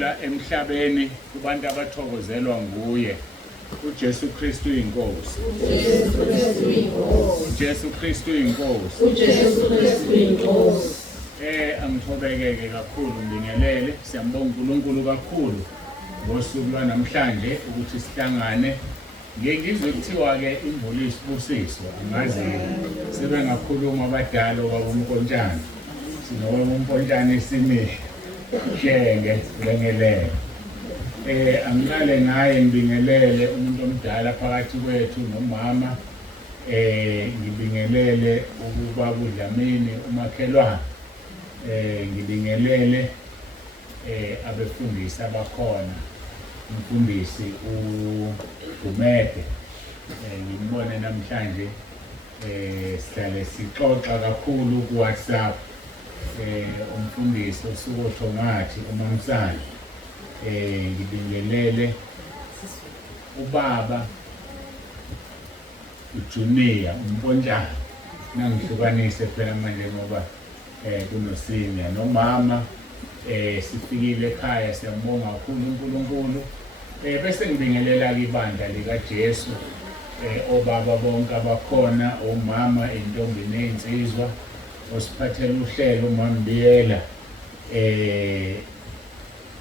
ukudlula emhlabeni kubantu abathokozelwa nguye. uJesu Kristu inkosi. uJesu Kristu inkosi. Angithobekeke kakhulu ngibingelele, siyambonga uNkulunkulu kakhulu ngosuku lwanamhlanje ukuthi sihlangane. Ngizwe kuthiwa ke imvula isibusiso, angazi sebengakhuluma abadala wabumpontshana. Sinowabumpontshana esimile shenge lengelele. Angilale ngaye ngibingelele umuntu omdala phakathi kwethu nomama, ngibingelele ubaba uDlamini umakhelwane, ngibingelele abefundisi abakhona, umfundisi uGumede, ngimbone namhlanje sihlale sixoxa kakhulu ku WhatsApp, umfundisi oSukotho ngathi uMamsana, ngibingelele ubaba uJunia umpontshana, nangihlukanise phela manje ngoba kunosini nomama. Sifikile ekhaya, siyambonga kakhulu uNkulunkulu. Bese ngibingelela ibandla likaJesu, obaba bonke abakhona, omama, intombi nezinsizwa, osiphathela uhlelo uMambiyela,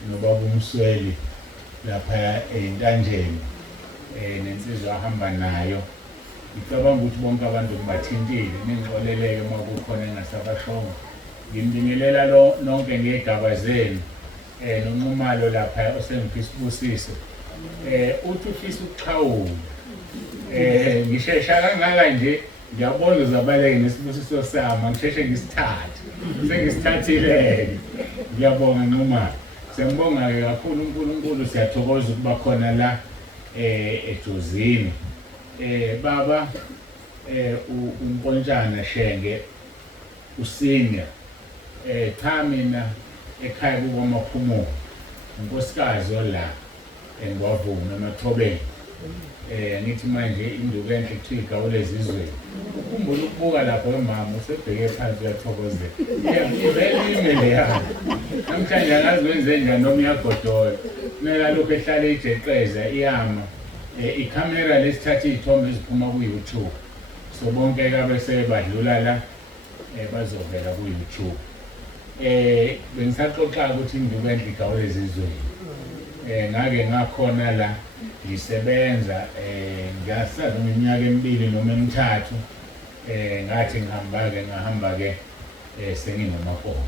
nobaba uMsweli lapha eNtanjeni, nensizwa ahamba nayo. Ngicabanga ukuthi bonke abantu ngibathintile, ningixoleleke uma kukhona engasabashongo. Ngibingelela nonke ngegaba zenu, noNxumalo lapha osengifisa ubusise. Uthi ufisa ukuxhawula, ngishesha kangaka nje ngiyabona uzabaleke nesibusiso sami, ngisheshe ngisithathe, sengisithathile. Ngiyabonga Nxumalo, siyambonga kakhulu uNkulunkulu, siyathokoza ukuba khona la eJozini. Baba umpontshana Shenge uSenior, cha mina ekhaya kuKwaMaphumulo, unkosikazi ola engwavuma eMathobeni. Ngithi manje induku enhle kuthiwa igawule ezizweni. Ukhumbula ukubuka lapho emama usebheke phansi uyathokozela. Ngivele imele yami. Namhlanje angazi wenze njani noma uyagodola. Kumele lokhu ehlale ijeqeza iyama. Ikhamera lesithatha izithombe eziphuma ku-YouTube. So bonke abese badlula la bazovela ku-YouTube. Bengisaxoxa ukuthi induku enhle igawule ezizweni. Ngake ngakhona la ngisebenza, ngasazi iminyaka emibili noma emithathu, ngathi ngahamba-ke senginamafoto.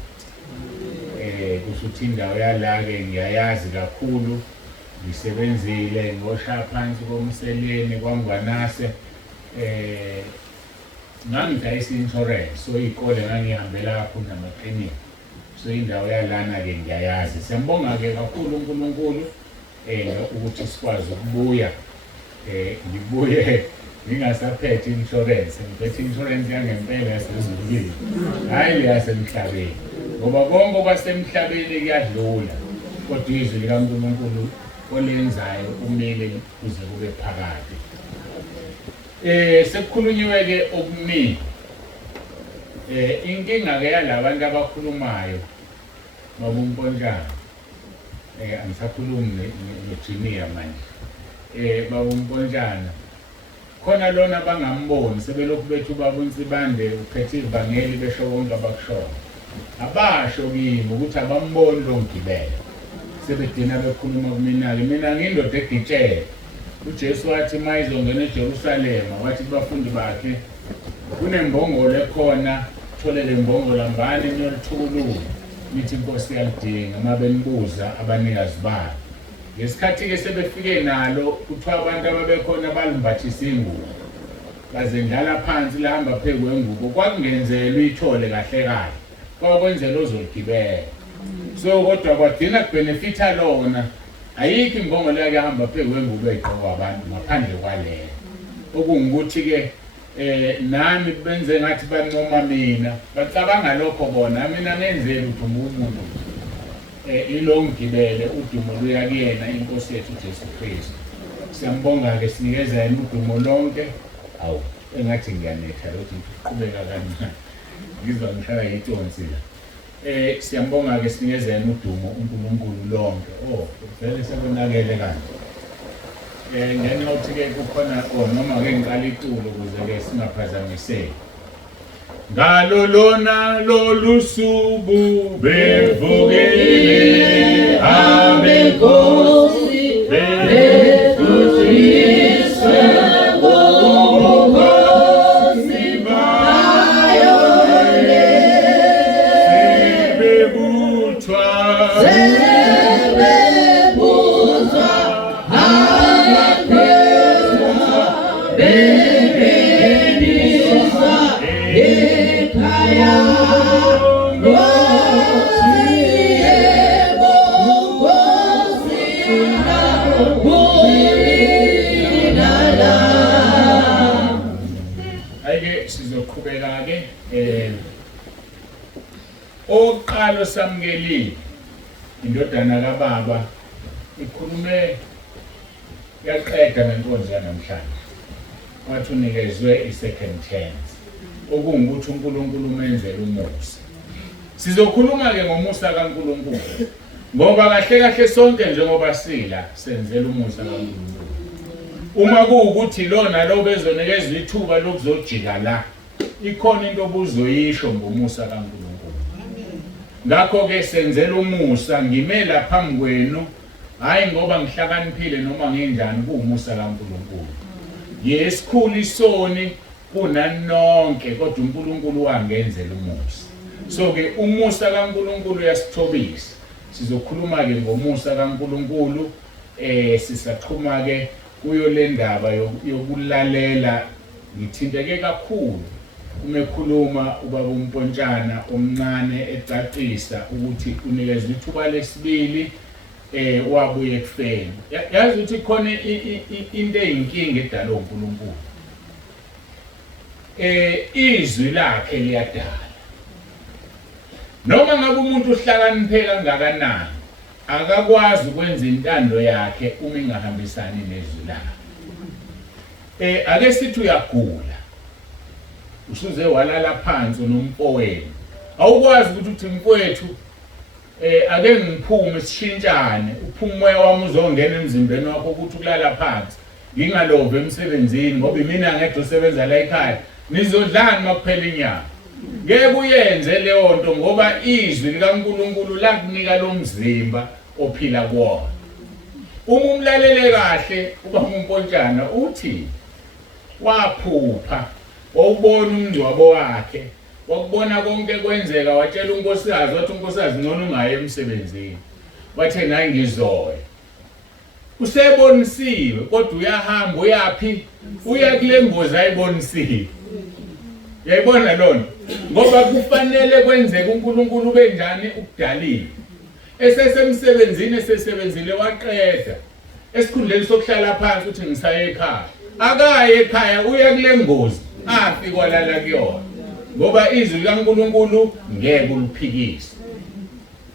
Kusho ukuthi indawo yala-ke ngiyayazi kakhulu, ngisebenzile ngoshaya phansi komseleni kwaMngwanase. Ngangidayisa i-insurance, so iy'kole ngangihambela kakhulu namaklinikhi, so indawo yalana-ke ngiyayazi. Siyambonga-ke kakhulu uNkulunkulu ukuthi sikwazi ukubuya, ngibuye ngingasaphethe i-insurance, ngiphethe i-insurance yangempela yasezulwini, hhayi le yasemhlabeni, ngoba konke okwasemhlabeni kuyadlula, kodwa izwi likaNkulunkulu olenzayo kumele kuze kube phakade. Sekukhulunyiwe-ke okuningi. Inkinga-ke yalabantu abakhulumayo babumpontshana, angisakhulumi noJunia manje, babumpontshana khona lona abangamboni, sebelokhu bethi ubaba uNsibande uphethe ivangeli besho konke abakushoyo. Abasho kimi ukuthi abamboni lo Mgibelo, sebedina bekhuluma kumina-ke. Mina ngiyindoda egitshele. uJesu wathi uma izongena eJerusalema, wathi kubafundi bakhe, kunembongolo ekhona, tholele imbongolo mbani niyolithulula, nithi inkosi yalidinga. Uma benibuza abanikazi bayo, ngesikhathi-ke sebefike nalo, kuthiwa abantu ababekhona balimbathisa ingubo, bazendlala phansi lahamba phezu kwengubo. Kwakungenzelwa uyithole kahle kahle, kwakwenzela ozoligibela. So kodwa kwadina kubenefitha lona, ayikho imbongolo yake hamba phezu kwengubo ey'gqokwa abantu ngaphandle kwaleyo. Okungikuthi-ke nami benze ngathi bancoma mina, bacabanga lokho bona, mina ngenzeli udumo umuntu. Ilo Mgibelo udumo luya kuyena inkosi yethu uJesu Kristu. Siyambonga-ke, sinikeza yena udumo lonke. Awu, engathi ngiyanetha lokhu, ngiqhubeka kancane, ngizwa ngihlala yitonsi la. Siyambonga ke sinikezeni udumo uNkulunkulu lonke. Vele sekonakele kanje. Ngenxa yokuthi ke kukhona noma ke ngiqala iculo ukuze ke singaphazamiseki. Ngalo lona lolu suku bevukile abenkosi befundiswe ngobukhosi bayo sebebuthwa sizoqhubeka-ke oqalo samkelile indodana kababa ikhulume yaqeda ngenkonzo yanamhlanje wathi unikezwe i-second chance okungukuthi uNkulunkulu umenzele umusa. Sizokhuluma-ke ngomusa kaNkulunkulu ngoba kahle sonke njengoba sila senzela umusa kaNkulunkulu. Uma kuwukuthi lona lo bezonikezwa ithuba lokuzojika la ikhona into obuzoyisho ngomusa kaNkulunkulu. Ngakho-ke senzela umusa ngimela phambi kwenu hayi ngoba ngihlakaniphile noma nginjani kuwumusa kaNkulunkulu. Yesikhulu isoni kunani nonke kodwa uNkulunkulu wangenzela umusa. So-ke umusa kaNkulunkulu uyasithobisa. Sizokhuluma-ke ngomusa kaNkulunkulu sisaxhuma-ke kuyo le ndaba yokulalela. Ngithinteke kakhulu uma ekhuluma ubaba uMpontshana omncane ecacisa ukuthi unikezwe ithuba lesibili wabuye ekufeni. Yazi ukuthi khona into eyinkinga edalwa uNkulunkulu. Izwi lakhe liyadala. Noma ngabe umuntu uhlakaniphe kangakanani akakwazi ukwenza intando yakhe uma ingahambisani nezwi lakhe. Ake sithi uyagula usuze walala phansi nomfowenu awukwazi ukuthi mfowethu ake ngiphume sishintshane uphume umoya wami uzongena emzimbeni wakho ukuthi ukulala phansi ngingalove emsebenzini ngoba mina ngeke usebenza la ekhaya nizodlani makuphela inyanga. Ngeke uyenze leyo nto ngoba izwi likaNkulunkulu lakunika lo mzimba ophila kuwona. Uma umlalele kahle ubaba uMpontshana uthi waphupha wawubona umngcwabo wakhe wakubona konke kwenzeka watshela unkosikazi wathi unkosikazi ngcono ungaye emsebenzini wathi nayi ngizoya. Usebonisiwe kodwa uyahamba uyapi uya kule ngozi ayibonisiwe. Yayibona lona ngoba kufanele kwenzeke uNkulunkulu benjani ukudalile. Esesemsebenzini esesebenzile waqeda esikhundleni sokuhlala phansi uthi ngisaye ekhaya. Akaye ekhaya uya kule ngozi afika walala kuyona ngoba izwi likaNkulunkulu ngeke uliphikise.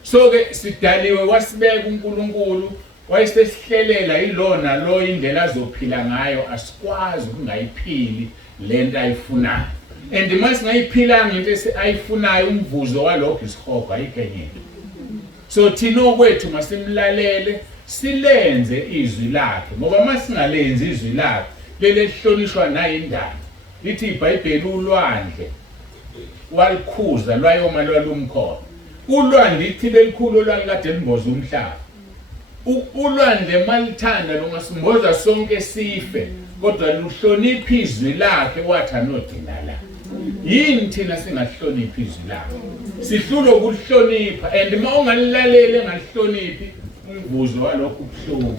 So-ke sidaliwe wasibeka uNkulunkulu wayesesihlelela ilona lo indlela azophila ngayo asikwazi ukungayiphili lento ayifunayo. And masingayiphilanga into ayifunayo umvuzo walokho isihogo ayikenyeke. So thina okwethu masimlalele silenze izwi lakhe ngoba masingalenzi izwi lakhe lele lihlonishwa nayindaba. Lithi iBhayibheli ulwandle walikhuza lwayoma lwalumkhona. Ulwandle ithi belikhulu olwakade limboza umhlaba. Ulwandle malithanda lungasimboza sonke sife kodwa luhlonipha izwi lakhe wathi anodina la. Yini thina singahloniphi izwi lakhe? Sihlule ukulihlonipha and uma ungalilaleli engalihloniphi umvuzo walokho kubuhlungu.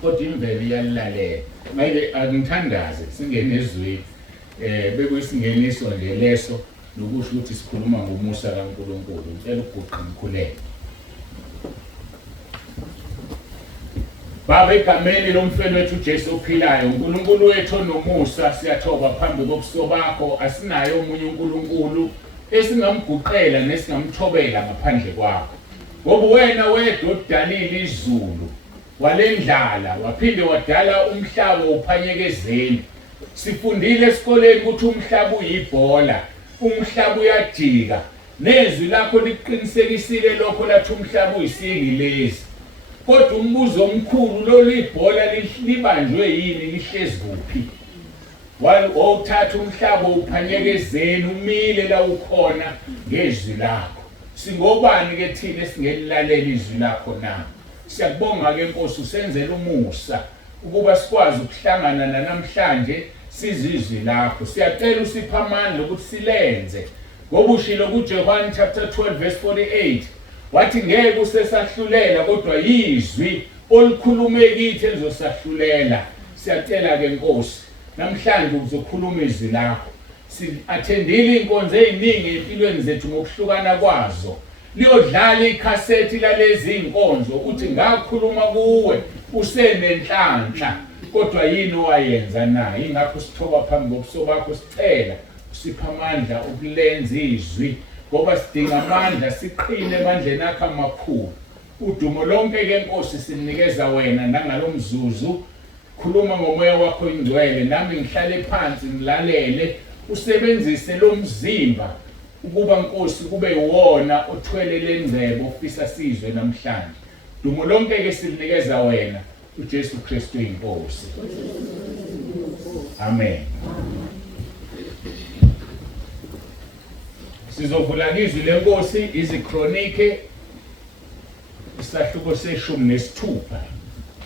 Kodwa imvelo iyalilalela. Manje angithandaze singene ezweni bekuyisingeniso nje leso nokusho ukuthi sikhuluma ngomusa kaNkulunkulu. Ngicela ukuguqa ngikhuleke. Baba egameni lomfeni wethu uJesu ophilayo uNkulunkulu wethu onomusa siyathoba phambi kobuso bakho asinayo omunye uNkulunkulu esingamguqela nesingamthobela ngaphandle kwakho. Ngoba wena wedwa odalile izulu walendlala waphinde wadala umhlaba uphanyekezeni. Sifundile esikoleni ukuthi umhlaba uyibhola, umhlaba uyajika nezwi lakho liqinisekisile lokho lathi umhlaba uyisingilezi. Kodwa umbuzo omkhulu lo libhola libanjwe yini lihlezi kuphi? Wawuthatha umhlaba uphanyekezeni umile la ukhona ngezwi lakho. Singobani ke thina esingelilalela izwi lakho na? Siyakubonga ke Nkosi usenzele umusa ukuba sikwazi ukuhlangana namhlanje sizizwi lakho. Siyacela usiphe amandla ukuthi silenze. Ngoba ushilo kuJohn chapter 12 verse 48 wathi ngeke usesahlulela kodwa yizwi olikhulume kithi elizosahlulela. Siyacela ke Nkosi namhlanje uzokhuluma izwi lakho. Si-attendile inkonzo eziningi empilweni zethu ngokuhlukana kwazo. Liyodlala ikhasethi lalezi inkonzo uthi ngakhuluma kuwe usenenhlanhla kodwa yini owayenza na? Ingakho sithoba phambi kobuso bakho sicela usiphe amandla ukulenza izwi ngoba sidinga amandla siqine emandleni akho amakhulu. Udumo lonke ke Nkosi sinikeza wena nangalomzuzu. Khuluma ngomoya wakho ingcwele nami ngihlale phansi ngilalele usebenzise lo mzimba ukuba Nkosi kube iwona othwele lenzebo ofisa sizwe namhlanje. Dumo lonke ke sinikeza wena uJesu Kristu inkosi. Amen. Sizovula izwi lenkosi izikronike isahluko se-16.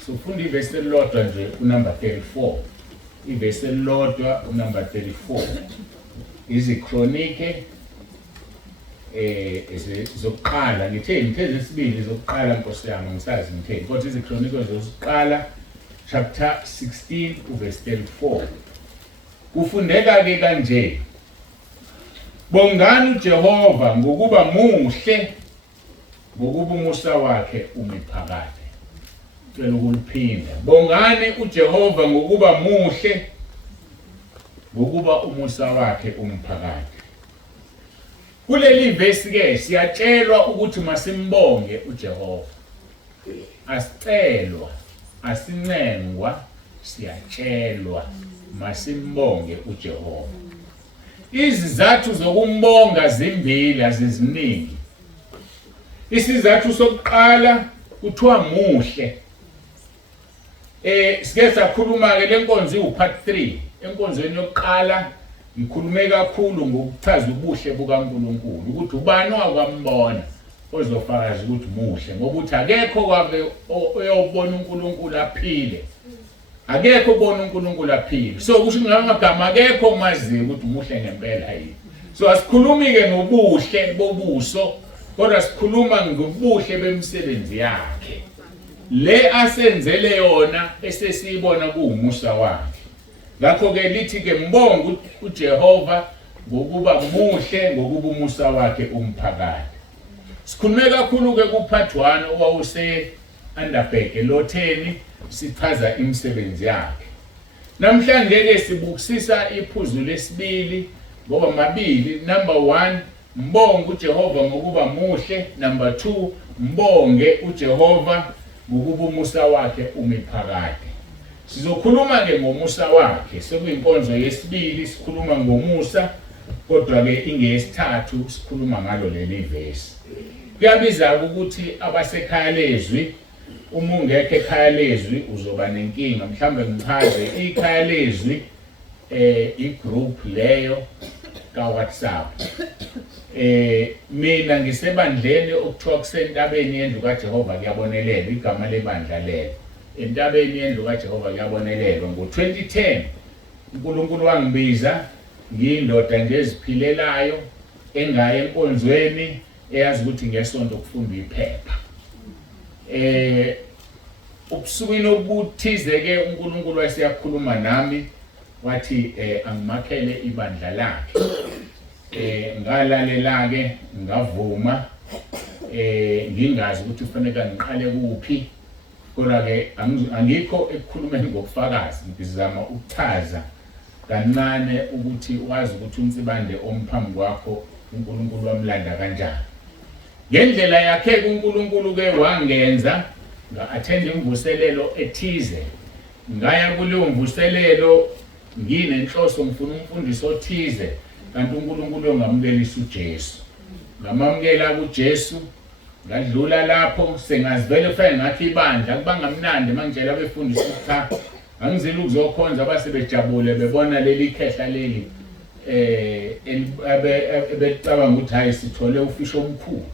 Sifunda ivesi elilodwa nje unumber 34. Ivesi elilodwa unumber 34. Izikronike zokuqala ngitheni ezesibili zokuqala Nkosi yami ngisazi ngitheni kodwa izikronike zokuqala chapter 16 verse 34. Kufundeka ke kanje. Bongani uJehova ngokuba muhle ngokuba umusa wakhe umiphakade. Ngicela ukuliphinda. Bongani uJehova ngokuba muhle ngokuba umusa wakhe umphakade. Kuleli verse ke siyatshelwa ukuthi masimbonge uJehova. Asicelwa, asincengwa, siyatshelwa masimbonge uJehova. Izizathu zokumbonga zimbili aziziningi. Isizathu sokuqala kuthiwa muhle. Sike sakhuluma ke lenkonzo upart 3. Enkonzweni yokuqala ngikhulume kakhulu ngokuchaza ubuhle bukaNkulunkulu ukuthi ubani wakwambona ozofakaza ukuthi muhle ngoba uthi akekho kwabe oyobona uNkulunkulu aphile. Akekho ubona uNkulunkulu aphile. So kusho ngamagama akekho omaziyo ukuthi muhle ngempela yini. So asikhulumi ke ngobuhle bobuso kodwa sikhuluma ngobuhle bemisebenzi yakhe. Le asenzele yona esesiyibona kuumusa wakhe. Ngakho ke lithi ke mbonga uJehova ngokuba muhle ngokuba umusa wakhe umphakade. Sikhulume kakhulu ke kupart 1 owawuse Underberg elotheni sichaza imisebenzi yakhe. Namhlanje ke sibukisisa iphuzu lesibili ngoba mabili. Number 1 mbonga uJehova ngokuba muhle. Number 2 mbonge uJehova ngokuba umusa wakhe umiphakade. Sizokhuluma ke ngomusa wakhe. Sekuyinkonzo yesibili sikhuluma ngomusa kodwa ke ingeyesithathu sikhuluma ngalo leli verse. Kuyabiza ukuthi abasekhaya lezwi uma ungekho ekhaya lezwi uzoba nenkinga. Mhlambe ngichaze ikhaya lezwi igroup leyo ka WhatsApp. Mina ngisebandleni okuthiwa kusentabeni yendlu kaJehova kuyabonelela igama lebandla lelo. Entabeni yendlu kaJehova kuyabonelelwa ngo-2010 uNkulunkulu wangibiza ngiyindoda nje eziphilelayo engaya enkonzweni eyazi ukuthi ngesonto kufunda iphepha. Ubusukwini obuthize ke uNkulunkulu wayesakhuluma nami wathi angimakhele ibandla lakhe. Ngalalela ke ngavuma ngingazi ukuthi kufanele ngiqale kuphi. Kodwa ke angikho ekukhulumeni ngokufakazi ngizama ukuchaza kancane ukuthi wazi ukuthi uNsibande omphambi kwakho uNkulunkulu wamlanda kanjani. Ngendlela yakhe uNkulunkulu ke wangenza nga-attend imvuselelo ethize. Ngaya kuleyo mvuselelo nginenhloso ngifuna umfundisi othize kanti uNkulunkulu ongamlelisa uJesu. ngamamukela kuJesu, ngadlula lapho sengazivele fake ngathi ibandla kubanga mnandi mangitshela abefundisi ukuthi cha angizile ukuzokhonza abasebejabule bebona leli khehla leli ebecabanga ukuthi hayi sithole ufisho omkhulu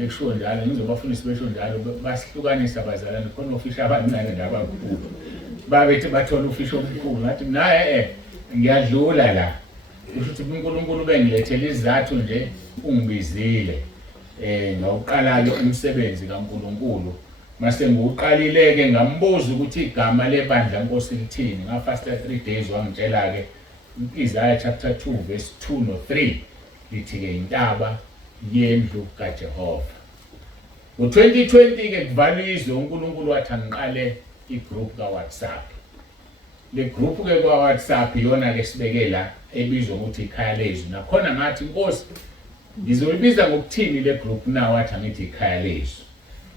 ekusho njalo ngizobafundisa besho njalo basihlukanisa abazalwane khona ufisha abancane nabakhulu babethi bathola ufisho omkhulu ngathi mina ngiyadlula la ukuthi uNkulunkulu bengilethele izathu nje ungibizile ngawuqala ke umsebenzi kaNkulunkulu mase ngiwuqalileke ngambuza ukuthi igama lebandla Nkosi lithini ngafasta 3 days wangitshela ke Isaiah chapter 2 verse 2 no 3 lithi ke intaba yendlu kaJehova ngo2020 ke kuvalizwe uNkulunkulu wathi angiqale igroup ka WhatsApp le group ke kwa WhatsApp yona ke sibekela ebizwa ukuthi ikhaya lezwi nakhona ngathi Nkosi ngizolibiza ngokuthini le group nawe wathi angithi ikhaya lezwi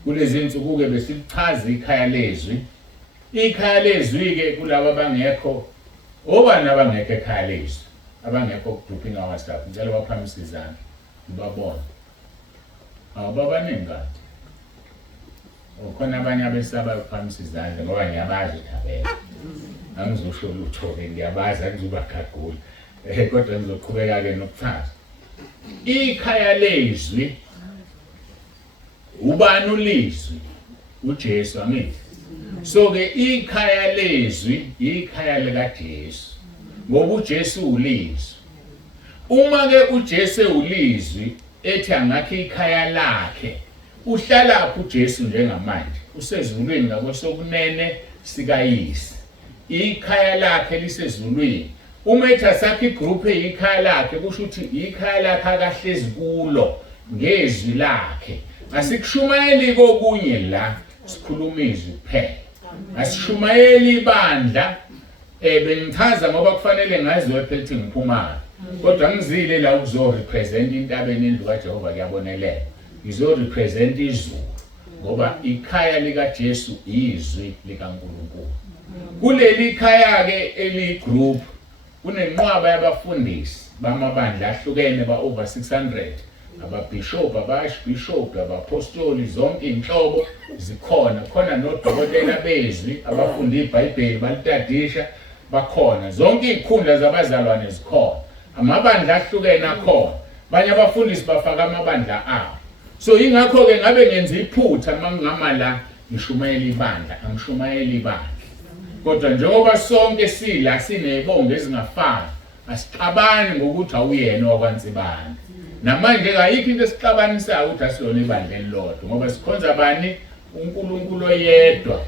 kulezi insuku ke besichaza ikhaya lezwi ke kulabo abangekho obani abangekho ekhaya lezwi abangekho ku-group ka WhatsApp njalo baphakamisa izandla ngibabona ababaningi kade ukhona abanye abesaba ukuphakamisa izandla ngoba ngiyabazi thabela angizosho lutho-ke ngiyabazi angizobagagula kodwa ngizoqhubeka-ke nokuchaza ikhaya lezwi ubani ulizwi uJesu angithi so ke ikhaya lezwi ikhaya likaJesu ngoba uJesu ulizwi uma ke uJesu ulizwi ethi angakhe ikhaya lakhe uhlala phi uJesu njengamanje usezulwini ngakwesokunene sikayise ikhaya lakhe lisezulwini uma ethi asakhe igroup eyikhaya lakhe kusho ukuthi ikhaya lakhe akahlezi kulo ngezwi lakhe asikushumayeli kokunye la sikhuluma izwi kuphela asishumayeli ibandla bengichaza ngoba kufanele ngazwe phela ukuthi ngiphuma kodwa ngizile la ukuzo represent intabeni indlu kaJehova kuyabonelela ngizo represent izulu ngoba ikhaya likaJesu izwi likaNkulunkulu kuleli khaya ke eli group kunenqwaba yabafundisi bamabandla ahlukene ba over 600 ababishop abashbishop abapostoli zonke inhlobo zikhona khona nodokotela bezwi abafunda iBhayibheli balitadisha bakhona zonke izikhundla zabazalwane zikhona amabandla ahlukene akhona banye abafundisi bafaka amabandla abo so ingakho ke ngabe ngenza iphutha mangingama la ngishumayela ibandla angishumayela ibandla kodwa njengoba sonke sila sinezibongo ezingafani asixabani ngokuthi awuyena wakwaNsibane namanje ayikho into esixabanisayo ukuthi asilona ibandla elilodwa ngoba sikhonza bani uNkulunkulu oyedwa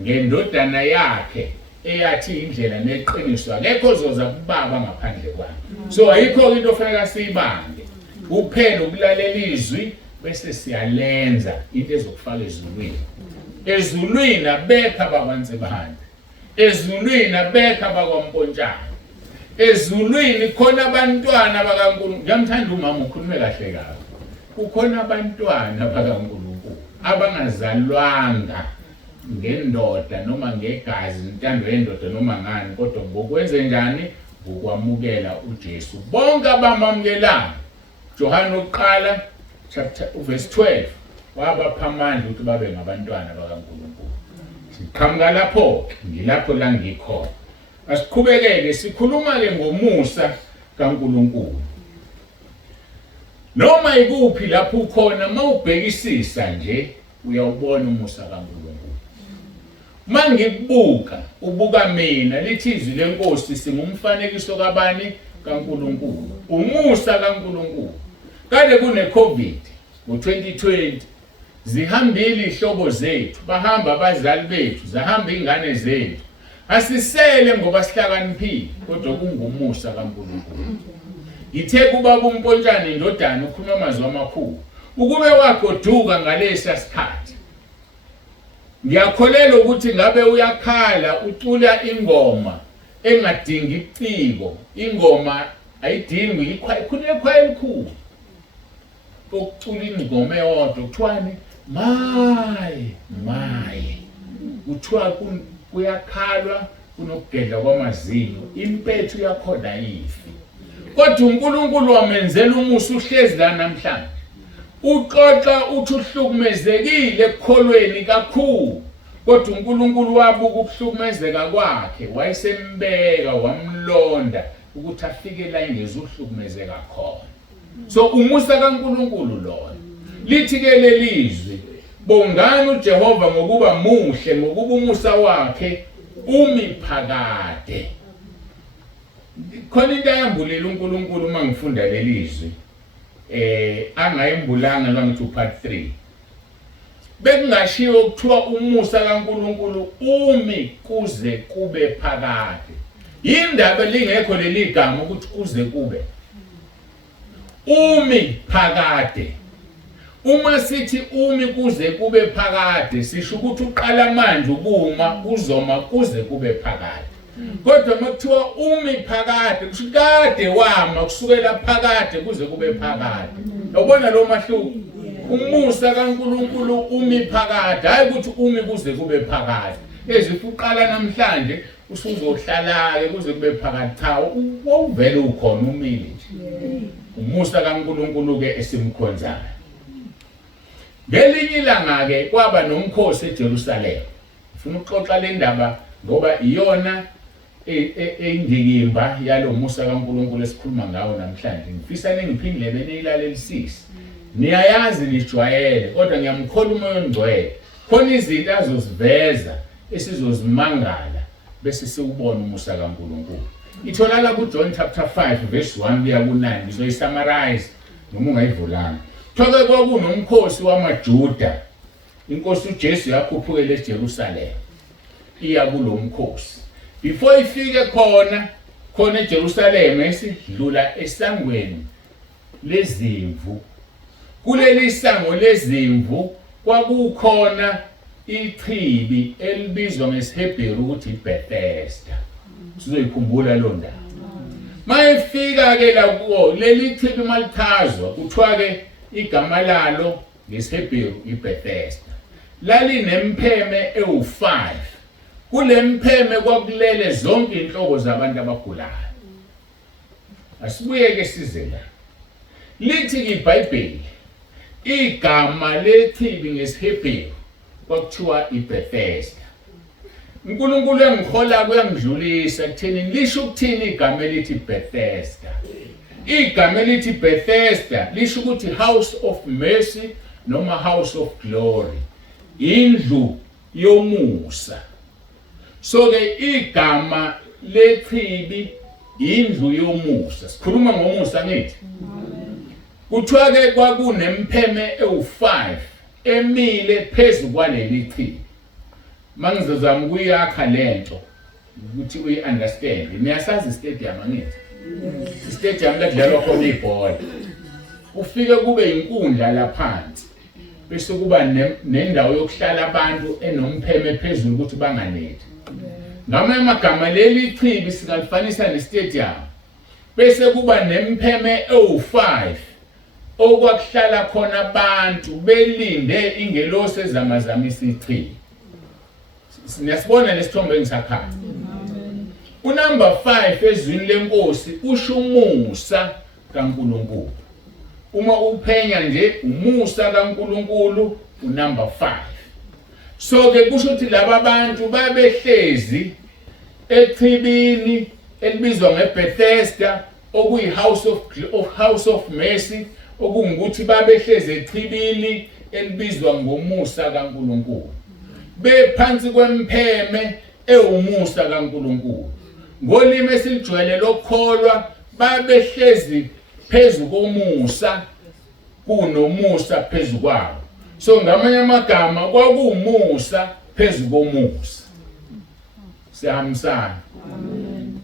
ngendodana yakhe eyathi indlela neqiniso akekho zoza kubaba ngaphandle kwakhe so ayikho into ofanele siyibange kuphela ukulalela izwi bese siyalenza into ezokufaka ezulwini abekho abakwaNsibane ezulwini abekho abakwaMpontshane ezulwini khona abantwana bakaNkulunkulu ngiyamthanda umama ukhulume kahle kabi kukhona abantwana bakaNkulunkulu abangazalwanga ngendoda noma ngegazi intando yendoda noma ngani kodwa ngokwenze njani ngokwamukela uJesu bonke abamamukelayo Johana oqala chapter verse 12 wabapha amandla ukuthi babe ngabantwana bakaNkulunkulu siqhamuka lapho ngilapho la ngikhona asiqhubekeke sikhuluma ke ngomusa kaNkulunkulu noma ikuphi lapho ukhona mawubhekisisa nje uyawubona umusa kaNkulunkulu mangikubuka ubuka mina lithi izwi lenkosi singumfanekiso kabani kaNkulunkulu umusa kaNkulunkulu kade kune COVID ngo2020 zihambile ihlobo zethu bahamba abazali bethu zahamba ingane zethu asisele ngoba sihlakaniphile kodwa kungumusa kaNkulunkulu ngithe kubaba uMpontshane indodana ukhuluma amazwi amakhulu ukube wagoduka ngalesa sikhathi ngiyakholela ukuthi ngabe uyakhala ucula ingoma engadingi iciko ingoma ayidingi ikhona elikhulu ukucula ingoma eyodwa kuthiwani maye kuthiwa kuyakhalwa kunokugedla kwamazinyo impethu yakhona yifi kodwa uNkulunkulu wamenzela umusa uhlezi la namhlanje uxoxa uthi uhlukumezekile ekukholweni kakhulu, kodwa uNkulunkulu wabuka ukuhlukumezeka kwakhe, wayesembeka wamlonda ukuthi afike la engezuhlukumezeka khona. So umusa kaNkulunkulu lona. Lithi-ke lelizwi, bongani uJehova ngokuba muhle, ngokuba umusa wakhe umi phakade. Khona into ayambulela uNkulunkulu uma ngifunda lelizwi, angayembulanga ngithi part 3. Bekungashiwo kuthiwa umusa kaNkulunkulu umi kuze kube phakade. Indaba lingekho leli gama ukuthi kuze kube. Umi phakade. Uma sithi umi kuze kube phakade, sisho ukuthi uqala manje ukuma uzoma kuze kube phakade. Kodwa makuthiwa umi phakade, kusho kade wama kusukela phakade kuze kube phakade. Yabona lo mahluko? Umusa kaNkulunkulu umi phakade, hayi ukuthi umi kuze kube phakade. Ezifu uqala namhlanje usuzohlala ke kuze kube phakade, cha uvele ukhona umile nje. Umusa kaNkulunkulu ke esimkhonzayo. Ngelinye ilanga ke kwaba nomkhosi eJerusalema. Ufuna ukuxoxa le ndaba ngoba iyona indikimba yalo musa kaNkulunkulu esikhuluma ngawo namhlanje. Ngifisa ningiphindele benilalelisise. Niyayazi nijwayele kodwa ngiyamkhola umoya ongcwele. Khona izinto azoziveza esizozimangala bese siubona umusa kaNkulunkulu. Itholakala kuJohn chapter 5 verse 1 kuya ku9. Ngizoyisummarize noma ungayivulanga. Thoke kwakunomkhosi wamaJuda. Inkosi uJesu yakhuphukela eJerusalema. Iya kulo mkhosi. Before ifike khona eJerusalema esidlula esangweni lezimvu. Kuleli sango lezimvu kwakukhona ichibi elibizwa ngesiHebheru ukuthi Bethesda. Sizoyikhumbula lo ndawo. Mayefika ke la kuwo leli chibi malichazwa kuthiwa ke igama lalo ngesiHebheru iBethesda. Lali nempheme ewu5. Kule mpheme kwakulele zonke inhlobo zabantu abagulayo. Asibuye ke size la. Lithi iBhayibheli igama lechibi ngesiHebheru kwakuthiwa iBethesda. uNkulunkulu engihola kuyangidlulisa kutheni lisho ukuthini igama elithi Bethesda. Igama elithi Bethesda lisho ukuthi house of mercy noma house of glory. Indlu yomusa. So ke igama lechibi indlu yomusa. Sikhuluma ngomusa ngithi. Kuthiwa ke kwakunempheme ewu5 emile phezulu kwaleli chibi. Mangizozama ukuyakha lento ukuthi uyi-understand. Niyasazi istadium angithi? Istadium la kudlalwa khona ibhola. Ufike kube inkundla laphansi. Bese kuba nendawo yokuhlala abantu enompheme phezulu ukuthi banganethi. Ngamanye amagama leli chibi singalifanisa nestadium. Bese kuba nempheme ewu5 okwakuhlala khona abantu belinde ingelosi ezamazamisa ichibi. Siyasibona lesithombe engisakhaya. Unumber 5 ezwini lenkosi usho umusa kaNkulunkulu. Uma uphenya nje umusa kaNkulunkulu unumber 5. So ke kusho ukuthi laba bantu babehlezi echibini elibizwa ngeBethesda okuyi house of mercy, okungukuthi babehlezi echibini elibizwa ngomusa kaNkulunkulu. Bephansi kwempheme ewumusa kaNkulunkulu. Ngolimi esilijwayele lokholwa babehlezi phezulu komusa kunomusa phezulu kwawo. So ngamanye amagama kwakuwumusa phezulu komusa. Siyahambisana.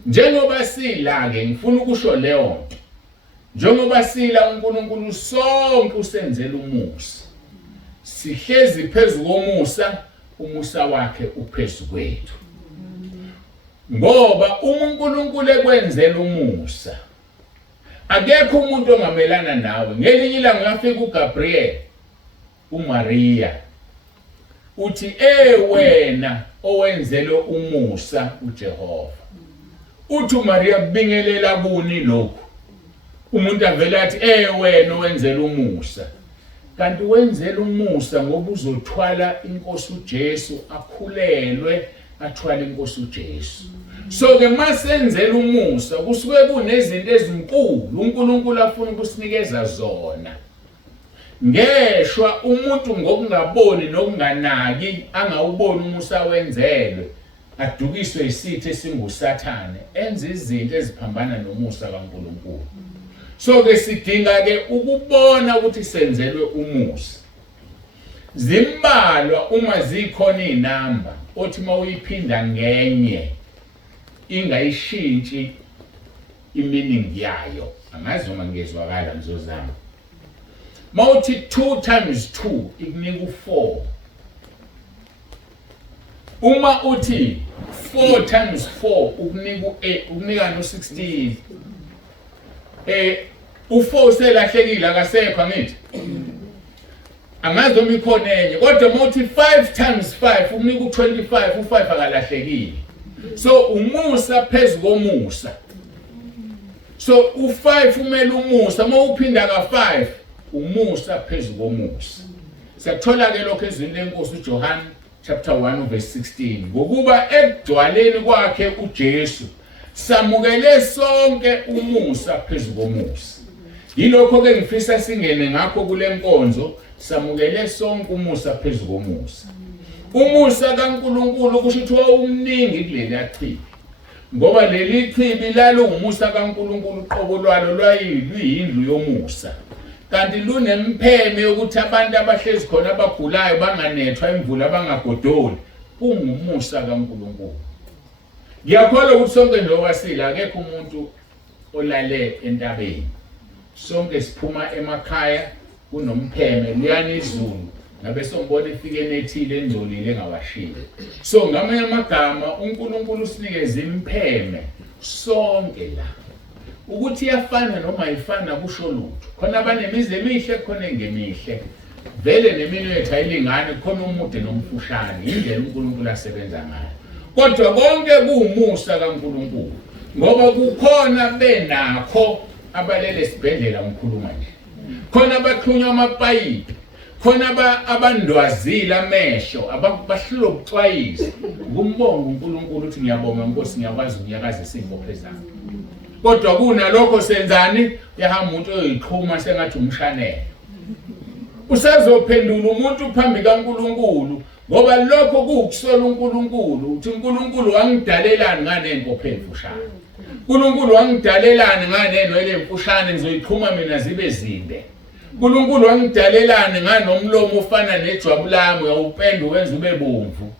Njengoba sila ke ngifuna ukusho leyo nto. Njengoba sila uNkulunkulu sonke usenzela umusa. Sihlezi phezulu komusa, umusa wakhe uphezulu kwethu. Ngoba uNkulunkulu ekwenzela umusa, akekho umuntu ongamelana nawe. Ngelinye ilanga ngafika uGabriel uMaria uthi wena owenzele umusa uJehova. Uthi uMaria kubingelela kuni lokho. Umuntu avela athi wena owenzele umusa. kanti wenzela umusa ngoba uzothwala inkosi uJesu, akhulelwe athwala inkosi uJesu. So ke masenzela umusa kusuke kunezinto ezinkulu uNkulunkulu afuna ukusinikeza zona. Ngeshwa umuntu ngokungaboni nokunganaki angawuboni umusa wenzelwe, adukiswe isithe singusathane, enza izinto eziphambana nomusa kaNkulunkulu. So ke sidinga ke ukubona ukuthi senzelwe umusa. Zimbalwa uma zikhona inamba othi mawuyiphinda ngenye ingayishintshi iminingi yayo. Angazi uma ngezwakala mzozami. Mawuthi 2 times 2 ikunika u4. Uma uthi 4 times 4 ukunika ukunika no16. U4 uselahlekile akasekho angithi. Angazi uma ikhona enye kodwa mawuthi 5 times 5 ukunika u25 u5 akalahlekile. So umusa phezulu komusa. So u5 umele umusa mawuphinda ka5 umusa phezulu komusa. Siyathola ke lokho ezwini lenkosi uJohn chapter 1 verse 16 ngokuba ekugcwaleni kwakhe uJesu samukele sonke umusa phezulu komusa. Yilokho ke ngifisa singene ngakho kule nkonzo, samukele sonke umusa phezulu komusa. Umusa kaNkulunkulu kusho ukuthi wawumningi kuleli achibi. Ngoba leli chibi lalo umusa kaNkulunkulu uqobo lwalo lwayiyindlu yomusa. Kanti lunempheme ukuthi abantu abahlezi khona abagulayo banganethwa imvula bangagodoli, kungumusa kaNkulunkulu. Ngiyakholwa ukuthi sonke njengoba akekho umuntu olale entabeni. Sonke siphuma emakhaya kunompheme liyana izulu ngabe sombona ifike nethile engcolile engawashile. So ngamanye amagama uNkulunkulu usinikeza impheme sonke la. Ukuthi iyafana noma ayifana kusho lutho. Khona abanemizi emihle khona engemihle. Vele nemino yethu ayilingani, khona umude nomfushane, indlela uNkulunkulu asebenza ngayo. Kodwa konke kuumusa kaNkulunkulu. Ngoba kukhona benakho abalele esibhedlela umkhuluma nje. Khona abaxhunywa amapayipi. Khona abandwazile amehlo, abahlula ukuxwayisa. Ngumbonga uNkulunkulu uthi ngiyabonga Nkosi ngiyakwazi ukunyakaza izimpophe zami. Kodwa kunalokho senzani? Yahamba umuntu oyiqhuma sengathi umshanele. Usazophendula umuntu phambi kaNkulunkulu ngoba lokho kuukusola uNkulunkulu. Uthi uNkulunkulu wangidalelani ngane empophe emfushane. uNkulunkulu wangidalelani ngane enwele emfushane ngizoyiqhuma mina zibe zinde. uNkulunkulu wangidalelani nganomlomo ofana nejwabu lami uyawupenda wenza ube bomvu.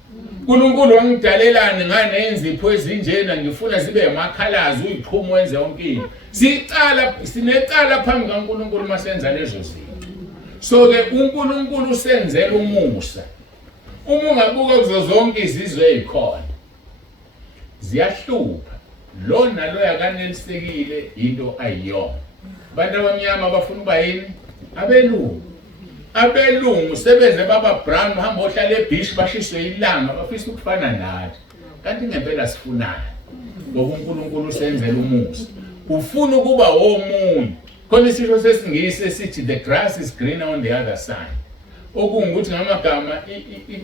uNkulunkulu wangidalelani ngane enzipho ezinjena ngifuna zibe emakhalazi uyiqhuma wenze yonke into. Sinecala phambi kaNkulunkulu masenza lezo zinto. So ke uNkulunkulu usenzela umusa. Uma ungabuka kuzo zonke izizwe ezikhona ziyahlupha. Lo nalo yakanelisekile into ayiyona. Abantu abamnyama bafuna ukuba yini? Abelungu. Abelungu sebeze baba brown hamba ohlala eBeach bashiswe ilanga bafisa ukufana nathi. Kanti ngempela sifunana. Ngoba uNkulunkulu usenzela umusa. Ufuna ukuba womunye. Khona isisho sesingisi esithi the grass is greener on the other side. Okungukuthi ngamagama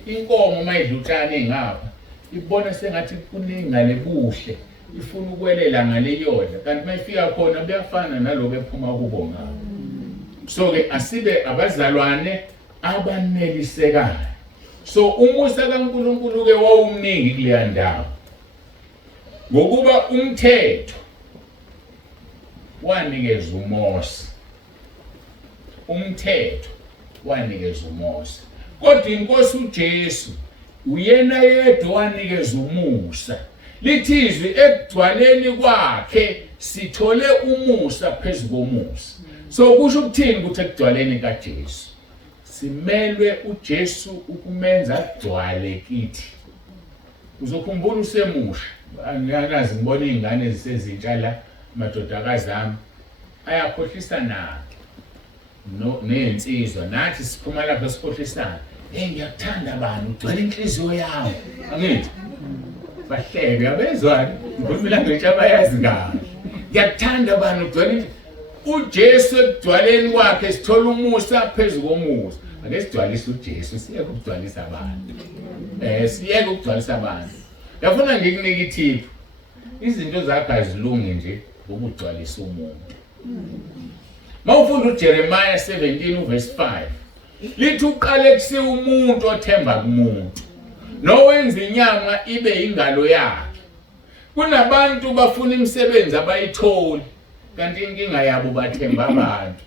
inkomo mayidlutshana engapha ibona sengathi kuningale buhle ifuna ukwelela ngale yodla kanti mayifika khona buyafana naloku ephuma kubo ngabo. So ke asibe abazalwane abanelisekayo. So umusa kaNkulunkulu ke wawumningi kuleya ndawo. Ngokuba umthetho wanikeza uMose. Umthetho wanikeza uMose. Kodwa inkosi uJesu uyena yedwa wanikeza umusa. Lithizwe ekugcwaleni kwakhe sithole umusa phezulu komusa. So kusho ukuthini ukuthi ekugcwaleni kaJesu simelwe uJesu ukumenza agcwale kithi. Uzokhumbula usemusha. Angikazi ngibona izingane ezisezintsha la amadodakazi ami ayakhohlisa nathi. Nensizwa nathi siphuma lapha sikhohlisana. Ngiyakuthanda bani ugcwele inhliziyo yami. Angithi? Bahleke abezwani. Ngomila nje abayazi ngayo. Ngiyakuthanda bani ugcwele uJesu ekudwaleni kwakhe sithola umusa phezu komusa. Ake sidwalise uJesu, siyeke ukudwalisa abantu. Siyeke ukudwalisa abantu. Yafuna ngikunika ithiphu. Izinto zakhe azilungi nje ngokugcwalisa umuntu. Mawufunda uJeremiah 17 verse 5. Lithi uqale kusiya umuntu othemba kumuntu. Nowenza inyama ibe ingalo yakhe. Kunabantu bafuna imisebenzi abayitholi kanti inkinga yabo bathemba abantu.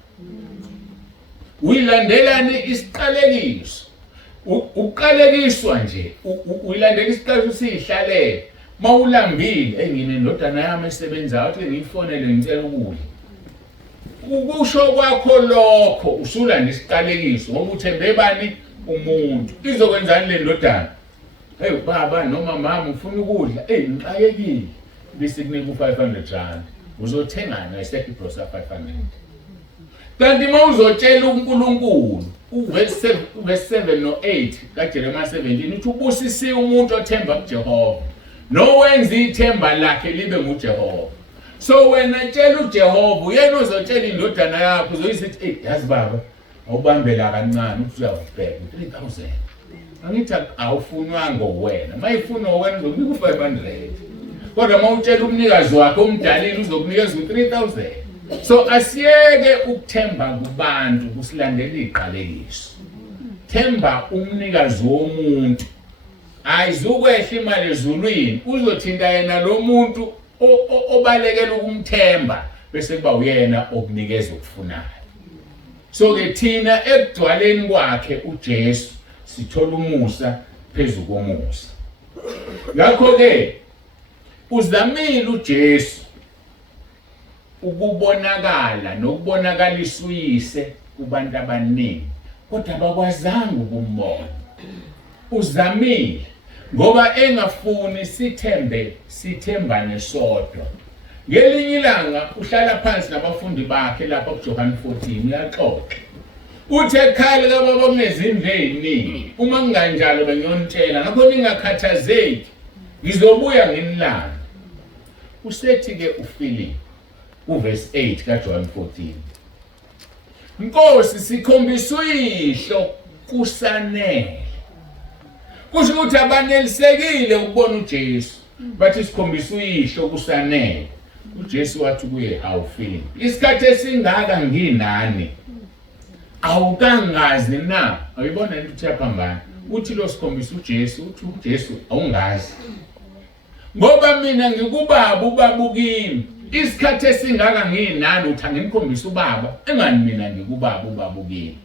Uyilandelane isiqalekiso. Uqalekiswa nje. Uyilandela isiqalekiso sihlalele. Mawulambile engine indodana yami esebenzayo uthi ngiyifonele ngicela ukudla. Ukusho kwakho lokho usulanda isiqalekiso ngoba uthembe bani umuntu. Izokwenzani le ndodana? Hey baba noma mama ufuna ukudla, ngixakekile. Bese kunika u500 uzothengana isekipro sa 500. Kanti mawuzotshela uNkulunkulu uverse 7 no 8 kaJeremiah 17 uthi ubusisiwe umuntu othemba kuJehova nowenza ithemba lakhe libe nguJehova. So wena tshela uJehova uyena ozotshela indodana yakho uzoyisithi yazi baba awubambela kancane uthi uyawubheka 3000. Angithi awufunwa ngowena. Mayifuna wena uzokunika u500. Kodwa mawutshela umnikazi wakhe omdalile uzokunikeza u3000. So asiyeke ukuthemba kubantu kusilandela iqalekiso. Themba umnikazi womuntu. Ayizukwehla imali ezulwini uzothinta yena lo muntu obalekela ukumthemba bese kuba uyena okunikeza ukufunayo. So ke thina ekudwaleni kwakhe uJesu sithola umusa phezu komusa. Ngakho ke uzamile uJesu ukubonakala nokubonakalisa uyise kubantu abaningi kodwa abakwazanga ukumbona. Uzamile ngoba engafuni sithembane sodwa. Ngelinye ilanga uhlala phansi nabafundi bakhe lapha kuJohn 14 uyaxoxa. Uthe ekhaya kababa kunezindlu eziningi. Uma kunganjalo bengiyontshela ngakho ningakhathazeki. Ngizobuya nginilanda. Usethi ke uPhilip uverse 8 kaJohn 14. Nkosi sikhombisa uyihlo kusanele. Kusho ukuthi abanelisekile ukubona uJesu. Bathi sikhombisa uyihlo kusanele. uJesu wathi kuye awufili. Isikhathi esingaka nginani. Awukangazi na. Ayibona into uthi yaphambana. Uthi lo sikhombisa uJesu, uthi uJesu awungazi. Ngoba mina ngikubaba ubaba ukimi. Isikhathi esingaka nginani uthi angimkhombisa ubaba. Engani mina ngikubaba ubaba ukimi.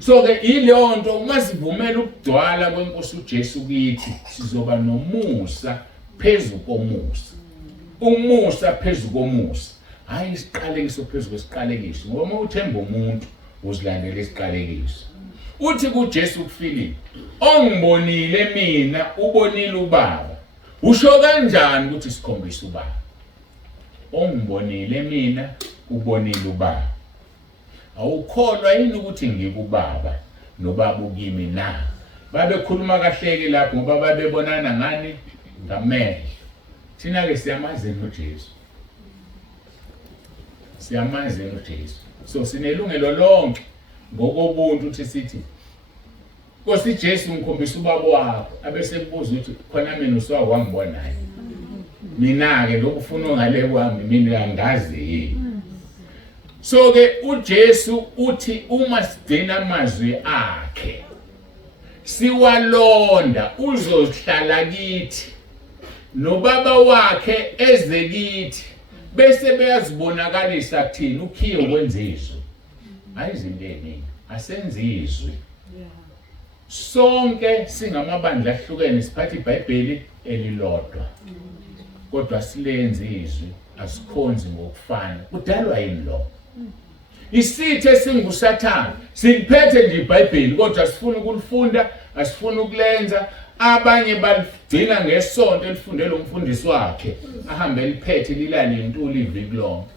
So ke ileyo nto uma sivumela ukudwala kwenkosi uJesu kithi sizoba nomusa phezu komusa. Umusa phezu komusa. Hayi isiqalekiso phezu kwesiqalekiso. Ngoba uma uthemba umuntu uzilandela isiqalekiso. Uthi kuJesu kuFilipi, ongibonile mina ubonile ubaba. Usho kanjani ukuthi sikhombisa ubaba? Ongibonile mina ubonile ubaba. Awukholwa yini ukuthi ngikubaba nobaba ukimi na? Babekhuluma kahleke lapho ngoba babebonana ngani ngamehlo. Thina ke siyamazi uJesu. Siyamazi uJesu. So sinelungelo lonke ngokobuntu uthi sithi Nkosi Jesu ngikhombisa ubaba wakho abese kubuza ukuthi khona mina usawangibona. Mina ke lokufuna ngale kwami mina angazi yini. So ke uJesu uthi uma sigcina amazwi akhe siwalonda uzohlala kithi nobaba wakhe eze kithi bese beyazibonakalisa kuthini ukhiye kwenzizwe. Ayizinto eziningi asenzizwe. Sonke singamabandla ahlukene siphatha iBhayibheli elilodwa. Kodwa silenze izwi asikhonzi ngokufana. Kudalwa yini lo? Isithe esinguSathane siphethe nje iBhayibheli kodwa sifuna ukulifunda, asifuna ukulenza. Abanye balidina ngesonto elifundela umfundisi wakhe ahambe eliphethe lilale intuli iviki lonke.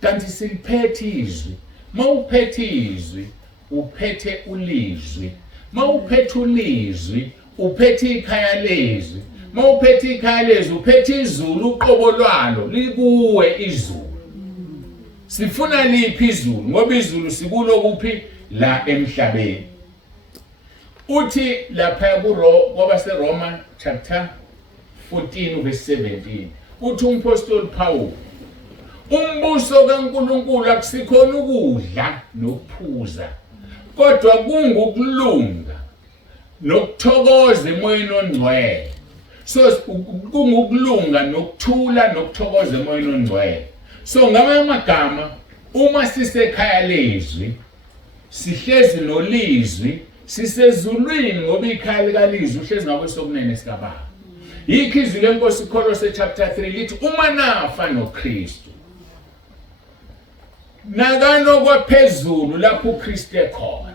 Kanti siliphethe izwi. Mawuphethe izwi uphethe ulizwi. Mawuphethe ulizwi uphethe ikhaya lezwi. Mawuphethe ikhaya lezwi uphethe izulu uqobo lwalo likuwe izulu. Sifuna liphi izulu ngoba izulu sikulo kuphi la emhlabeni. Uthi lapha ngoba seRoma chapter 14 verse 17 uthi umpostoli Paul umbuso kaNkulunkulu akusikhona ukudla nokuphuza kodwa kungukulunga nokuthokoza emoyeni ongcwele. So kungukulunga nokuthula nokuthokoza emoyeni ongcwele. So ngamanye amagama uma sisekhaya lezwi sihlezi nolizwi sisezulwini ngoba ikhaya likalizwi uhlezi ngakwesokunene sikaBaba. Yikho izwi leNkosi Kolose chapter 3 lithi uma nafa noKristu nakano kwaphezulu lapho uKristu ekhona.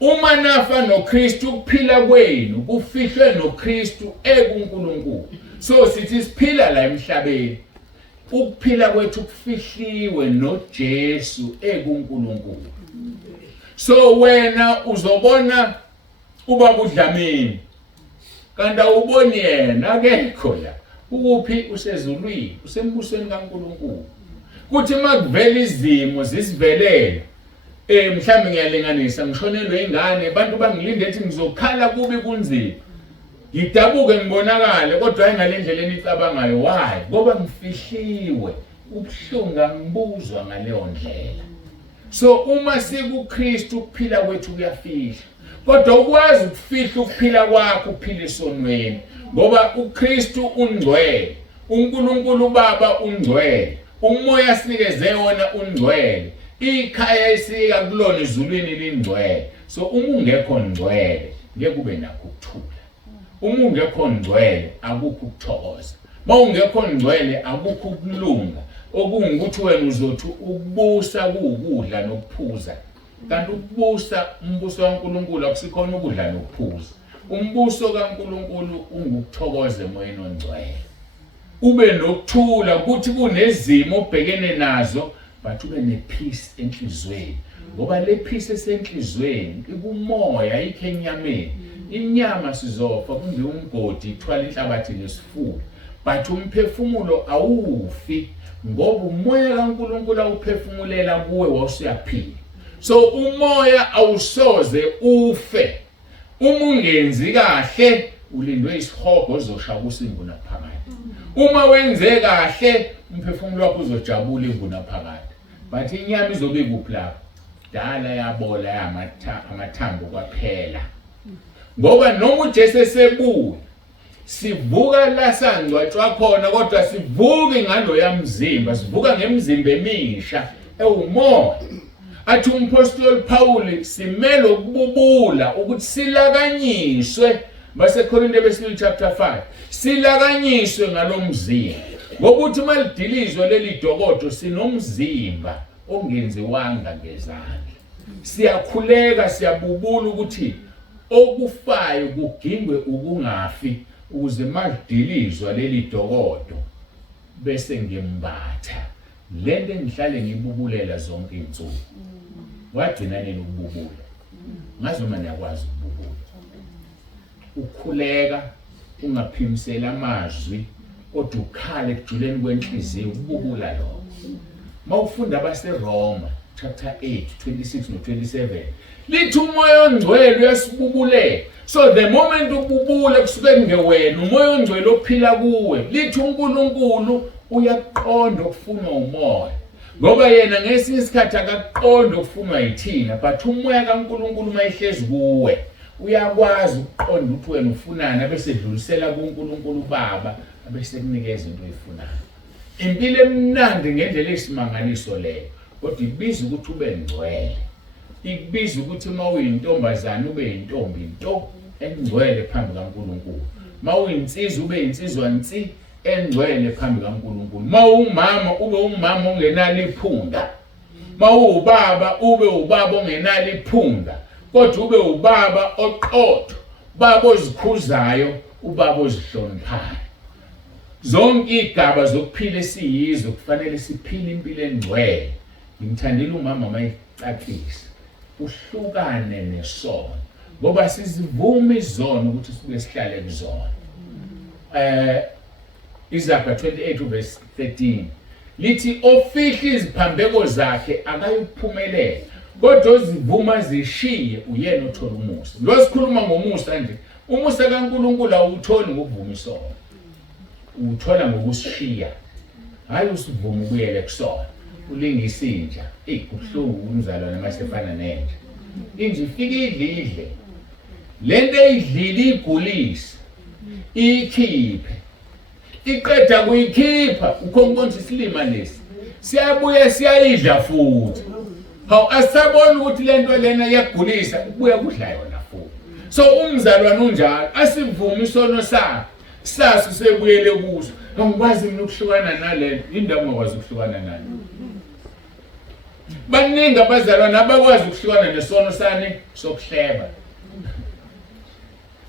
Uma nafa noKristu ukuphila kwenu kufihlwe noKristu ekuNkulunkulu. So sithi siphila la emhlabeni ukuphila kwethu kufihliwe noJesu ekuNkulunkulu. So wena uzobona ubaba uDlamini kanti awuboni yena akekho la. Ukuphi usezulwini usembusweni kaNkulunkulu. Kuthi makuvela izimo zisivelele mhlambe ngiyalinganisa ngishonelwe ingane abantu bangilinde ethi ngizokhala kubi kunzima. Ngidabuke ngibonakale kodwa ayingalendlela enicabangayo. Why? Ngoba ngifihliwe ubuhlungu ngibuzwa ngaleyo ndlela. So uma sikuKristu ukuphila kwethu kuyafihla. Kodwa ukwazi ukufihla ukuphila kwakho uphile esonweni ngoba uKristu ungcwele, uNkulunkulu Baba ungcwele, umoya sinikeze wona ungcwele, ikhaya esika kulona ezulwini lingcwele. So uma ungekho ngcwele ngeke kube nakho ukuthula. Uma ungekho ngcwele akukho ukuthokoza. Mawungekho ngcwele akukho ukulunga okungukuthi wena uzothi ukubusa kuwukudla nokuphuza. Kanti ukubusa umbuso kaNkulunkulu akusikhona ukudla nokuphuza. Umbuso kaNkulunkulu ungukuthokoza emoyeni ongcwele. Ube nokuthula ukuthi kunezimo obhekene nazo but ube nepeace enhlizweni. Ngoba le peace esenhlizweni ikumoya ayikho enyameni. Inyama sizofa kumbe umgodi ithwala inhlabathi lesifula. But umphefumulo awufi ngoba umoya kaNkulunkulu awuphefumulela kuwe wawusuyaphila. So umoya awusoze ufe. Uma ungenzi kahle ulindwe isihogo ozoshaya usingu naphakade. Uma wenze kahle umphefumulo wakho uzojabula inguna phakade. But inyama izobe kuphi lapho? Dala yabola amathambo kwaphela. Ngoba noma uJesu esebuya sivuka la sangcwatshwa khona kodwa sivuke ngalo yamzimba, sivuka ngemizimba emisha ewumoya. Athi umpostoli Paul simele ukububula ukuthi silakanyiswe baseKorinte besibili chapter 5 silakanyiswe ngalomzimba ngokuthi malidilizwe leli dokodo sinomzimba ongenziwanga ngezandla. Siyakhuleka siyabubula ukuthi okufayo kugingwe ukungafi ukuze malidilizwa leli dokodo bese ngimbatha lento engihlale ngibubulela zonke izinsuku. Wagcina nini ukububula? Ngazi uma niyakwazi ukububula. Ukhuleka ungaphimisela amazwi kodwa ukhale ekujuleni kwenhliziyo ukububula lokho. Mawufunda abaseRoma chapter 8 26 no 27 lithi umoya ongcwele uyasibubulela. So the moment ububule kusuke ngewena umoya ongcwele ophila kuwe lithi uNkulunkulu uyaqonda okufunwa umoya ngoba yena ngesinye isikhathi akaqonda okufunwa yithina but umoya kaNkulunkulu mayihlezi kuwe uyakwazi ukuqonda ukuthi wena ufunani bese edlulisela kuNkulunkulu Baba bese kunikeza into oyifunayo. Impilo emnandi ngendlela esimangaliso leyo kodwa ibiza ukuthi ube ngcwele. Ikubiza ukuthi mawuyintombazana ube yintombi into engcwele phambi kaNkulunkulu. Mawuyinsizwa ube yinsizwa nsi engcwele phambi kaNkulunkulu. Mawumama ube umama ongenalo iphunga. Mawubaba ube ubaba ongenalo iphunga. Kodwa ube ubaba oqotho, baba ozikhuzayo, ubaba ozihloniphayo. Zonke igaba zokuphila esiyizo kufanele siphile impilo engcwele. Ngimthandile umama mayicacisa. Uhlukane nesono. Ngoba sizivuma izono ukuthi sibuye sihlale kuzona. Isaiah 28 verse 13 lithi ofihla iziphambeko zakhe akayiphumelela, kodwa ozivuma zishiye uyena othola umusa. Lo sikhuluma ngomusa nje, umusa kaNkulunkulu awutholi ngokuvuma isono, uthola ngokusishiya, hayi usivuma ubuyele kusona. Ulingisa inja, kubuhlungu umzalwane masefana nenja. Inje ifike idle lento eyidlile igulise, ikhiphe, iqeda kuyikhipha ukhonkonza isilima lesi siyabuya siyayidla futhi. Hawu asabona ukuthi lento lena iyagulisa kubuya kudla yona futhi. So umzalwane unjalo asivuma isono sakhe sasu sebuyele kuso. Angikwazi mina ukuhlukana nalento, indawo ngakwazi ukuhlukana nayo. Baningi abazalwane abakwazi ukuhlukana nesono sani sokuhleba.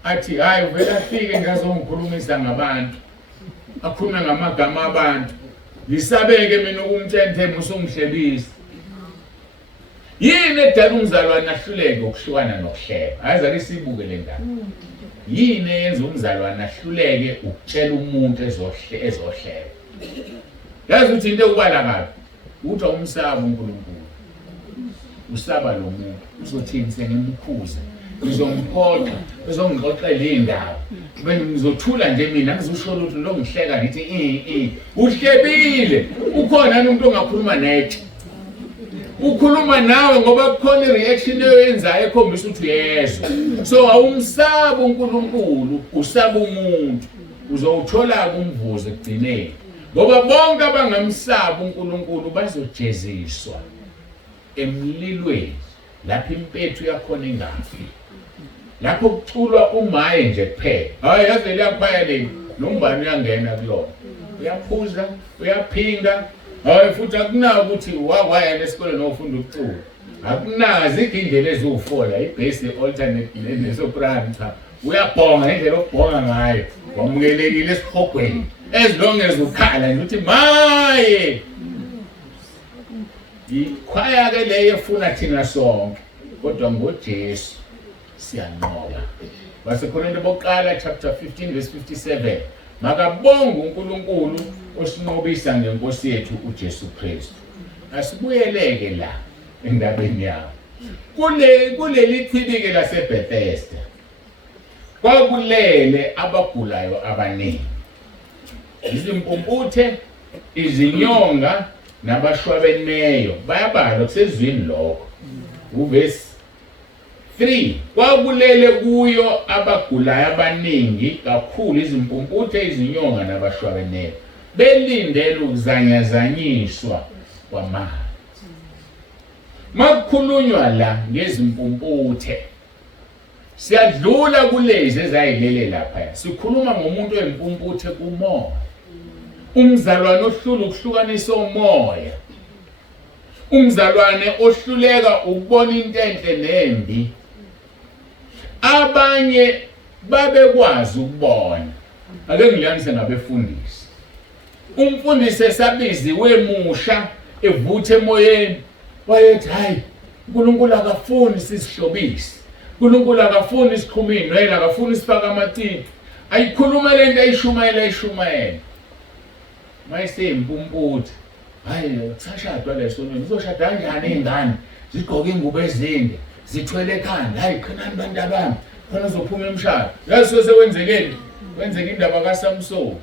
Athi hayi uvela afike ngazongikhulumisa ngabantu, akhulume ngamagama abantu, ngisabeke mina ukumtshenthe musongihlebisa. Yini edala umzalwane ahluleke ukuhlukana nokuhleba? Azake sibuke le ndaba. Yini eyenza umzalwane ahluleke ukutshela umuntu ezohleba? Yazi ukuthi into ekubala kabi uthi umsaba uNkulunkulu. Usaba lo muntu uzothini sengimkhuza, ngizomphoxa, bezongixoxela indaba. Ngizothula nje mina ngizosho ukuthi lo ngihleka ngithi uhlebile. Ukhona umuntu ongakhuluma naye. Ukhuluma nawe ngoba kukhona ireaction eyenzayo ekhombisa ukuthi uyezwa. So awumsaba uNkulunkulu, usaba umuntu. Uzowuthola kumvuzo ekugcineni. Ngoba bonke abangamsaba uNkulunkulu bazojeziswa emlilweni lapho impethu yakhona ingafi. Lapho kuculwa umaye nje kuphela. Hayi yaze liyaphaya le nombani uyangena kulona. Uyaphuza, uyaphinga. Hayi futhi akunawo ukuthi waya esikoleni ofunda ukucula. Akunazi indlela eziwufola, ibase alternate nesoprano cha. Uyabhonga indlela okubhonga ngayo. Wamukelekile esihogweni. As long as ukhala nje uthi maye. Ikhwaya ke leyo efuna thina sonke, kodwa ngoJesu siyanqoba. Basekorinte bokuqala chapter 15 verse 57. Makabonga uNkulunkulu osinqobisa ngenkosi yethu uJesu Kristu. Asibuyeleke la endabeni yawo. Kuleli thibike laseBethesda. Kwakulele abagulayo abaningi. Izimpumputhe, izinyonga nabashwabeneyo bayabalwa kusezwini lokho. Uverse 3. Kwakulele kuyo abagulayo abaningi kakhulu, izimpumputhe, izinyonga nabashwabeneyo, belindele ukuzanyazanyiswa kwamanzi. Makukhulunywa la ngezimpumputhe, siyadlula kulezi ezayilele lapha. Sikhuluma ngomuntu oyimpumputhe kumoya. Umzalwane ohlula ukuhlukanisa umoya. Umzalwane ohluleka ukubona into enhle nembi. Abanye babekwazi ukubona. Ake ngilanise ngabefundisi. Umfundisi esabizi wemusha evuthe emoyeni. Wayethi hayi uNkulunkulu akafuni sisihlobise. uNkulunkulu akafuni isikhuma inwele, akafuni isifaka amatiti. Ayikhuluma lento ayishumayela. Mayisempumputhi. Hayi kusashadwa lesonto. Nizoshada kanjani izingane? Zigqoke ingubo ezinde, zithwele ekhanda. Hayi qinani bantu abami. Khona uzophuma emshado. Yazi sekwenzekeni? Kwenzeka indaba kaSamson.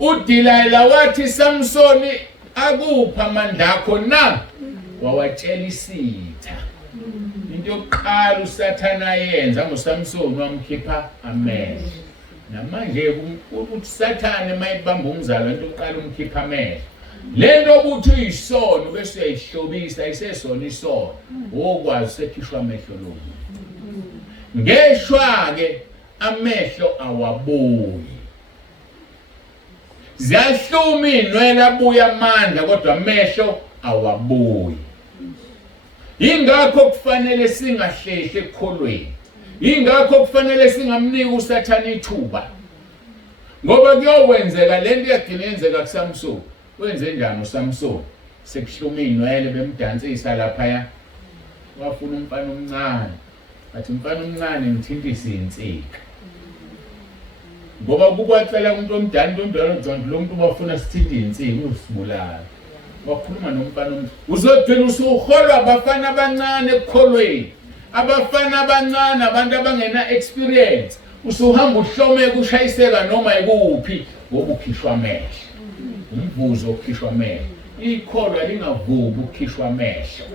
uDelilah wathi Samsoni akupha amandla akho na? Wawatshela isitha. Into yokuqala uSathana yenza ngoSamson wamkhipha amehlo. Namanje ukuthi Sathane mayibamba umzalo into yokuqala umkhipha amehlo. Lento obuthi uyisono bese uyayihlobisa ayisesona isono. Okwazi sekhishwa amehlo lo. Ngeshwa ke amehlo awabuyi. Ziyahluma inwele abuya amandla kodwa amehlo awabuyi. Ingakho kufanele singahlehli ekukholweni. Ingakho kufanele singamniki uSathane ithuba. Ngoba kuyokwenzeka lento yagcina yenzeka kuSamson. Wenze njani uSamson? Sekuhluma inwele bemdansisa lapha. Wafuna umfana omncane. Athi umfana omncane ngithintisa insika. ngoba kukwacela umuntu omdala lo muntu bafuna sithinde insini usibulala wakhuluma nomfana uzogcina usuholwa abafana abancane ekukholweni abafana abancane abantu abangena experience usuhamba uhlomeka ushayiseka noma ikuphi ngoba ukhishwa amehlo umvuzo okhishwa amehlo ikholwa lingavuki ukukhishwa amehlo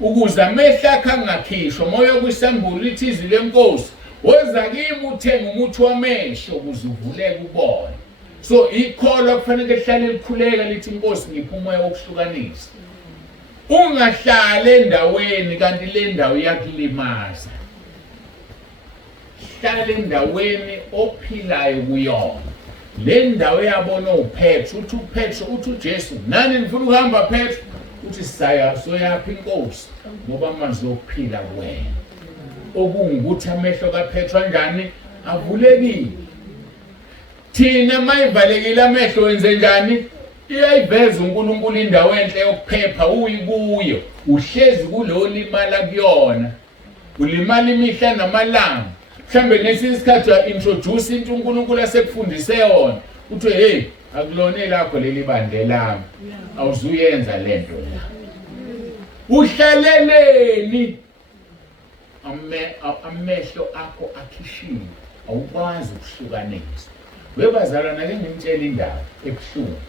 ukuze amehlo akhe angakhishwa moya kwisambulo ithizi lenkosi woza kimi uthenga umuthi wamehlo ukuze uvuleke ubone so ikholwa kufanele lihlale likhuleka lithi inkosi ngipha umoya wokuhlukanisa ungahlala endaweni kanti le ndawo iyakulimaza hlala endaweni ophilayo kuyona le ndawo yabona uPetro uthi uPetro uthi uJesu nani nifuna ukuhamba Petro uthi saya soyaphi inkosi ngoba amanzi okuphila kuwena okungukuthi amehlo kaPetro kanjani avulekile thina mayivalekile amehlo wenze njani iyayiveza uNkulunkulu indawo enhle yokuphepha uyikuyo uhlezi kulo limala kuyona ulimala imihla namalanga mhlambe ngesikhathi uya-introduce into uNkulunkulu asekufundise yona uthi hey akulona lakho leli bande lami awuzuyenza lento la uhlaleleni amehlo akho akhishiwe awukwazi ukuhlukanisa webazalwana ke ngimtshela indaba ebuhlungu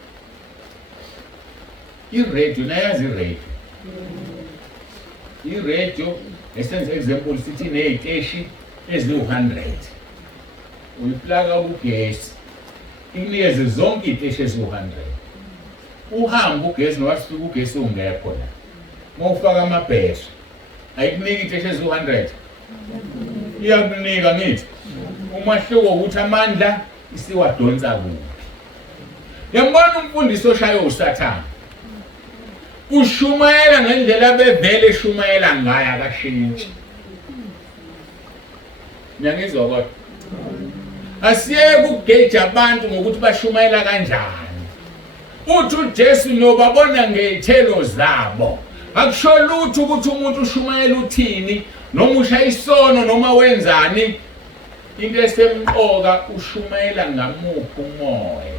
iradio nayazi iradio esenze example sithi neziteshi eziwu100 uyiplaka ugesi inikeze zonke iziteshi eziwu100 uhamba ugesi nowasifika ugesi ungekho la mawufaka amabhesha ayikuniki iziteshi eziwu100 iyakunika ngithi umahluko ukuthi amandla isiwadonsa kuphi yambona umfundisi oshaya uSathane ushumayela ngendlela bevele eshumayela ngayo akashintshi ngiyangizwa kodwa asiyeke ukugeja abantu ngokuthi bashumayela kanjani uthi uJesu nobabona ngezithelo zabo akusho lutho ukuthi umuntu ushumayela uthini noma ushaya isono noma wenzani into esemqoka ushumayela ngamuphi umoya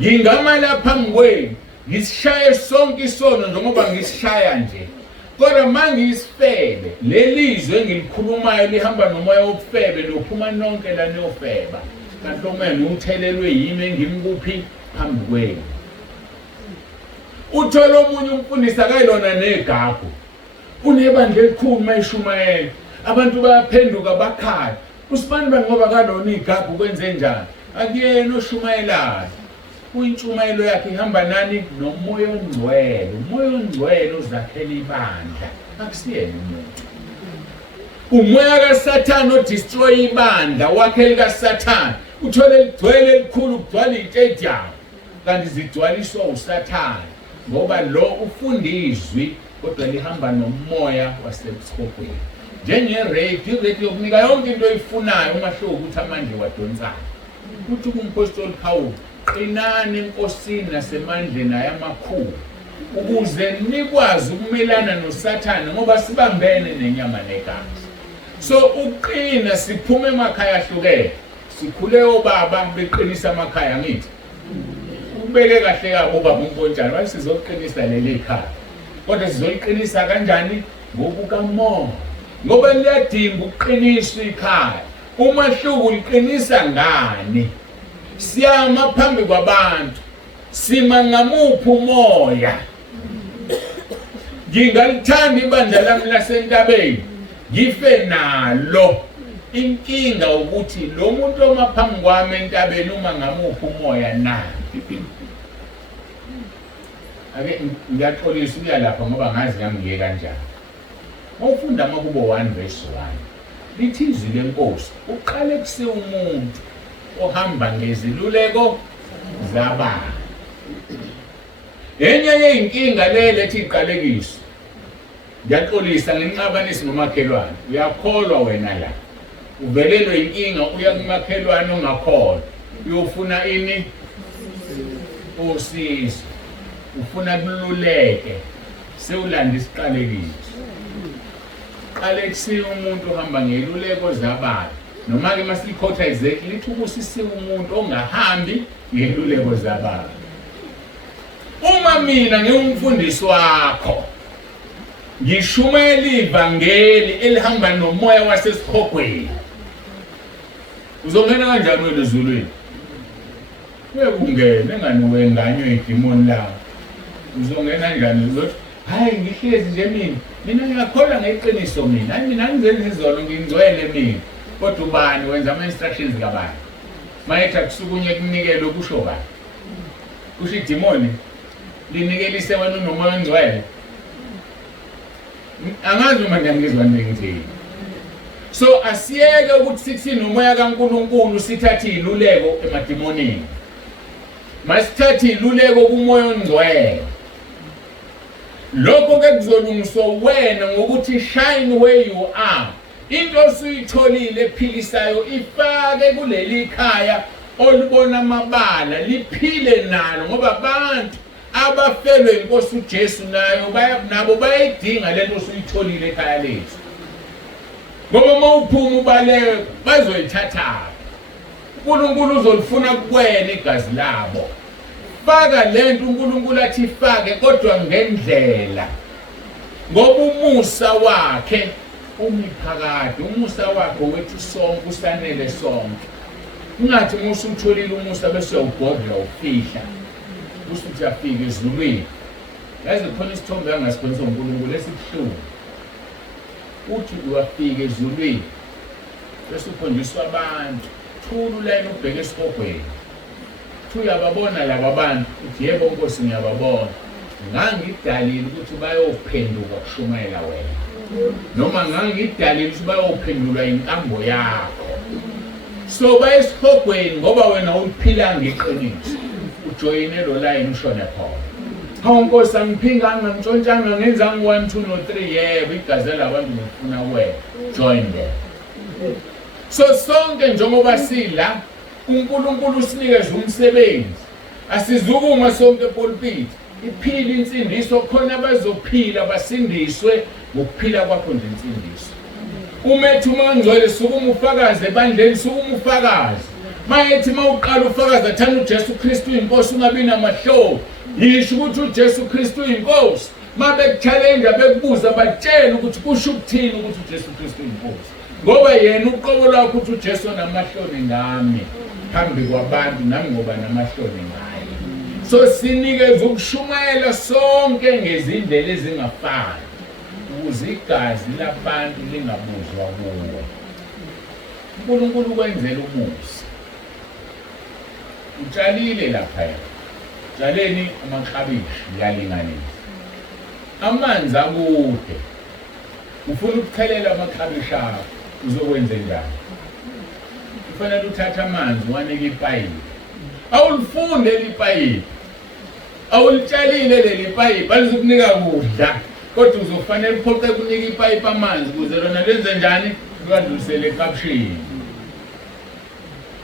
ngingama lapha ngwe ngisishaye sonke isono njengoba ngisishaya nje kodwa mangisifebe lelizwe engilikhulumayo lihamba nomoya wobufebe lophuma nonke la neyofeba kanti lo moya uthelelwe yimi engimkuphi phambi kwenu uthola omunye umfundisi akayilona negagu unebandla elikhulu mayishumayela abantu bayaphenduka bakhala usibani ngoba kalona igagu kwenze njani akuyena oshumayelayo uyintshumayelo yakhe ihamba nani nomoya ongcwele umoya ongcwele uzakhela ibandla akusiyena umuntu umoya kaSathane odestroy ibandla wakhe likaSathane uthole ligcwele elikhulu kugcwala izitedium kanti zigcwaliswa uSathane ngoba lo ufunda izwi kodwa lihamba nomoya wasebukhopeni njenge-radio yokunika yonke into oyifunayo umahluko ukuthi amandla wadonsayo uthi kumpostoli Phawuli qinani enkosini nasemandleni ayamakhulu ukuze nikwazi ukumelana noSathane ngoba sibambene nenyama negazi so uqina siphuma emakhaya ahlukene sikhule obaba beqinisa amakhaya ngithi ubeke kahle yabo baba uMpontshane bathi sizoqinisa leli khaya kodwa sizoliqinisa kanjani ngokukamoya ngoba liyadinga ukuqiniswa ikhaya umahluko uliqinisa ngani siyama phambi kwabantu sima ngamuphi umoya ngingalithanda ibandla lami lasentabeni ngife nalo inkinga ukuthi lo muntu omaphambi kwami entabeni uma ngamuphi umoya na ake ngiyaxolisa ukuya lapha ngoba ngazi nami ngiye kanjani mawufunda amakubo 1 verse 1 lithi izwi lenkosi uqale kuse umuntu ohamba ngeziluleko zababa enye yeinkinga lele ethi iqalekiso ngiyaxolisa ngenxabanisi nomakhelwane uyakholwa wena la uvelelwe inkinga uya kumakhelwane ongakholwa uyofuna ini usizo ufuna kululeke sewulanda isiqalekiso qale kusiya umuntu ohamba ngeluleko zababa noma-ke masilikhotha exactly lithi ubusisiwe umuntu ongahambi ngeluleko zababa. Uma mina ngiwumfundisi wakho ngishumayela ivangeli elihamba nomoya wasesihogweni, uzongena kanjani wena ezulwini? Kungena engani wenganywe idimoni lawo. Uzongena kanjani? Uzothi hayi ngihlezi nje mina ngiyakholwa ngeqiniso mina. Hayi mina angizenzi izono ngingcwele mina. Kodwa ubani wenza ama-instructions kabani? Mayethi akusukunye kunikele kusho bani? Kusho idimoni linikelise wena unomoya ongcwele. Angazi uma ngiyangizwa ngithini. So asiyeke ukuthi sithi nomoya kaNkulunkulu sithathe iluleko emadimonini. Masithathe iluleko kumoya ongcwele. Lokho ke kuzolungiswa wena ngokuthi shine where you are. Into osuyitholile ephilisayo ifake kuleli khaya olubona amabala liphile nalo ngoba abantu abafelwe inkosi uJesu nabo bayidinga lento osuyitholile ekhaya lethu. Ngoba mawuphuma ubaleke bazoyithatha. uNkulunkulu uzolifuna kuwena igazi labo. Faka lento uNkulunkulu athi ifake kodwa ngendlela. Ngoba umusa wakhe umiphakade, umusa wakhe wethu sonke usanele sonke. Ungathi musutholile umusa bese uyawubhodla ufihla. Usuthi afike ezulwini. Yazi khona isithombe angasikhoniswa uNkulunkulu esibuhlungu. Uthi uyafika ezulwini. Bese ukhonjiswa abantu. Thulu line ubheke esihogweni. Uyababona laba bantu uthi yebo Nkosi ngiyababona. Ngangidalile ukuthi bayophenduka kushumayela wena. Noma ngangidalile ukuthi bayophendulwa inkambo yakho. So bayesihogweni ngoba wena uphila ngeqiniso. Ujoyine lo line ushone khona. Hawu Nkosi angiphinganga ngitshontshanga ngenzanga 1 2 no 3 yebo igazi labantu ngifuna wena. Join them. So sonke njengoba sila uNkulunkulu usinikeze umsebenzi. Asizukuma sonke epulpit. Iphila insindiso khona abazophila basindiswe ngokuphila kwakho nje insindiso. Umethu mangcwele sukuma ufakaze ebandleni sukuma ufakaze. Mayethi mawuqala ufakaza thana uJesu Kristu inkosi ungabi namahlo. Yisho ukuthi uJesu Kristu inkosi. Mabekuchallenge bekubuza batshela ukuthi kusho ukuthini ukuthi uJesu Kristu inkosi. Ngoba yena uqobo lwakho ukuthi uJesu namahloni ngami phambi kwabantu nami ngoba namahloni ngaye. So sinikeze ukushumayela sonke ngezindlela ezingafani ukuze igazi labantu lingabuzwa kuwo. uNkulunkulu kwenzela umusa. Utshalile lapha. Tshaleni amaklabishi yalinganisa. Amanzi akude. Ufuna ukuthelela amaklabishi akho uzokwenza njani? Kufanele uthathe amanzi wanike ipayipi. Awulifunde ipayipi. Awulitshalile leli payipi alizokunika kudla. Kodwa uzofanele uphoqe kunika ipayipi amanzi ukuze lona lenze njani? Lwadlulisele ekapshini.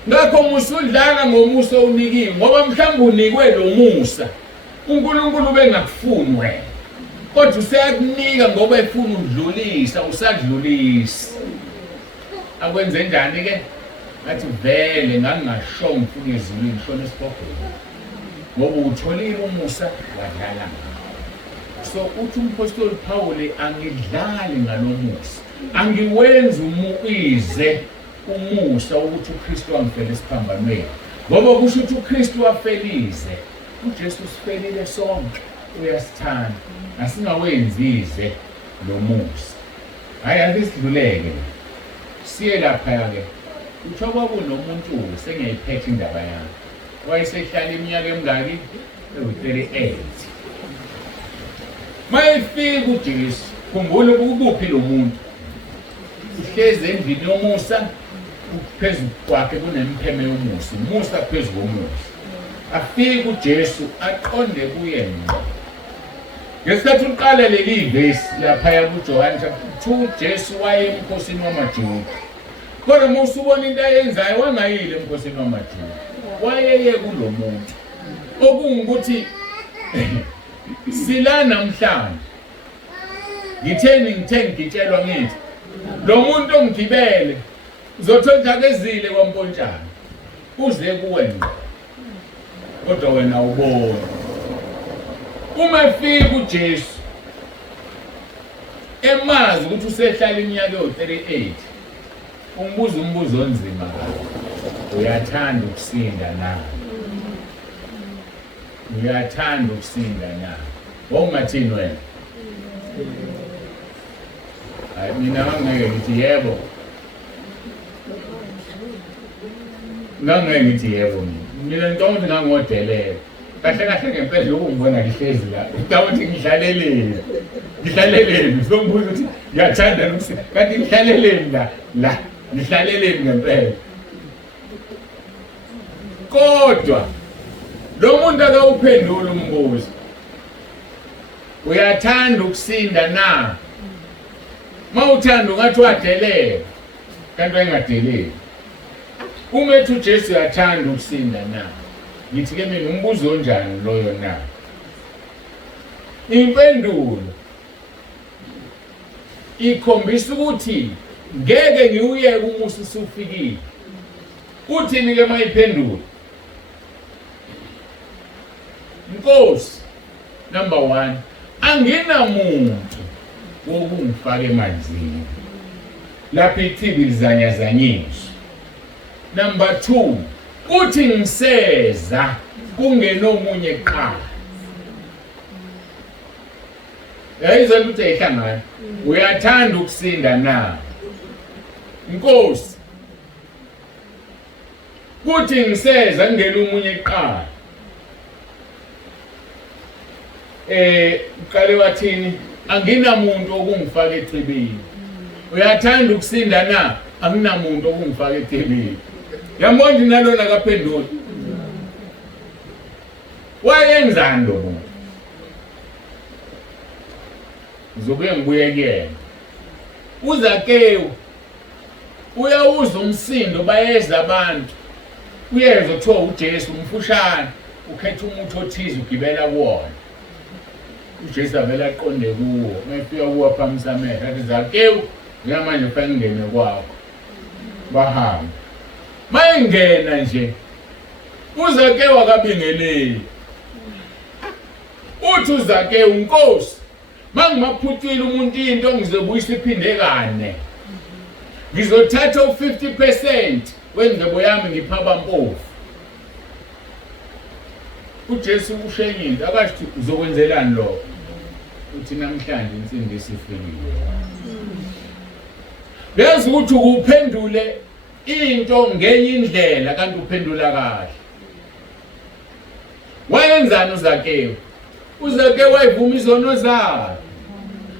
Ngakho musudlala ngomusa unikiwe ngoba mhlawumbe unikwe lo musa. uNkulunkulu bengakufuni wena. Kodwa useyakunika ngoba efuna udlulisa, usadlulisa. Akwenze njani ke? Athi vele ngangashongo ngifuna ezulwini ngishona esibhobheni. Ngoba utholile umusa wadlala. So uthi umpostoli Paul angidlali ngalomusa. Angiwenzi umuize umusa ukuthi uKristu wangifela esiphambanweni. Ngoba kusho ukuthi uKristu wafelize. uJesu sifelile sonke uyasithanda. Asingawenzize lo musa. Hayi asidluleke. Siye lapha ke. Uthoba kunomuntu sengiyiphethe indaba yami. Wayesehlala iminyaka emingaki? 38. Mayefika uJesu, khumbula ukuphi lo muntu. Uhlezi endlini yomusa, phezulu kwakhe kunempheme yomusa, umusa phezulu komusa. Afika uJesu aqonde kuye ngqo. Ngesikhathi uqala leli verse lapha kuJohane chapter 2 uJesu waye emkhosini wamaJuda. Kodwa musubona into ayenzayo wangayile emkhosini wamaJuda. Wayeye kulo muntu. Okungukuthi sila namhlanje. Ngithe ngitshelwa ngithi lo muntu ongigibele Uzothotakezile kwaMpontshana uze kuwe ngqo. Kodwa wena ubona uma efika uJesu emazi ukuthi usehlala iminyaka ewu-38 umbuzo umbuzo onzima kakhulu. Uyathanda ukusinda na? Uyathanda ukusinda na? Wawungathini wena? Hayi mina ngangeke ngithi yebo. Ngangeke ngithi yebo mina ngicabanga ukuthi ngangodelele. Kahle kahle ngempela lokhu ngibona ngihlezi la. Ngicabanga ukuthi ngihlaleleni. Ngihlaleleni. Songibuza ukuthi ngiyathanda nokusinda. Kanti ngihlaleleni la. Ngihlaleleni ngempela. Kodwa lo muntu akawuphendula umbuzo. Uyathanda ukusinda na? Mawuthanda ungathi wadelela. Kanti wayengadeleli. Uma ethi uJesu uyathanda ukusinda na? Ngithi ke mina umbuzo onjani loyo na? Impendulo ikhombisa ukuthi ngeke ngiuyeke umusa usufikile. Uthini ke mayiphendula? Nkosi, number 1, anginamuntu wokungifaka emanzini lapho ithibi lizanyazanyiswa. Number 2, uthi ngiseza kungenomunye qala. Yayizwa ukuthi ayihlangana. Uyathanda ukusinda na? Nkosi, uthi ngiseza kungenomunye qala. Uqale wathini? Anginamuntu okungifaka ethibini. Uyathanda ukusinda na? Anginamuntu okungifaka ethibini. Yambona nalona kaphendula. Wayenzani lo muntu? Ngizobuye ngibuye kuyena. UZakewu uyawuza umsindo bayeza abantu. Uyeza kuthiwa uJesu umfushane ukhetha umuntu othize ugibela kuwona. uJesu avela aqonde kuwo. Mayefika kuwa phambi amehlo athi Zakewu ngamanje fanele ngene kwakho. Bahamba. Mayengena nje uZakewu akabingeleli. Uthi uZakewu Nkosi mangimaphuthile umuntu into ngizobuyisa iphinde kane. Ngizothatha u50% wendlebo yami ngipha abampofu. uJesu ushenyile akasho uzokwenzelani lo. Uthi namhlanje insindisi ifikile. Bese ukuthi ukuphendule into ngenye indlela kanti uphendula kahle. Wayenzani uZakewu? uZakewu wayivuma izono zakhe.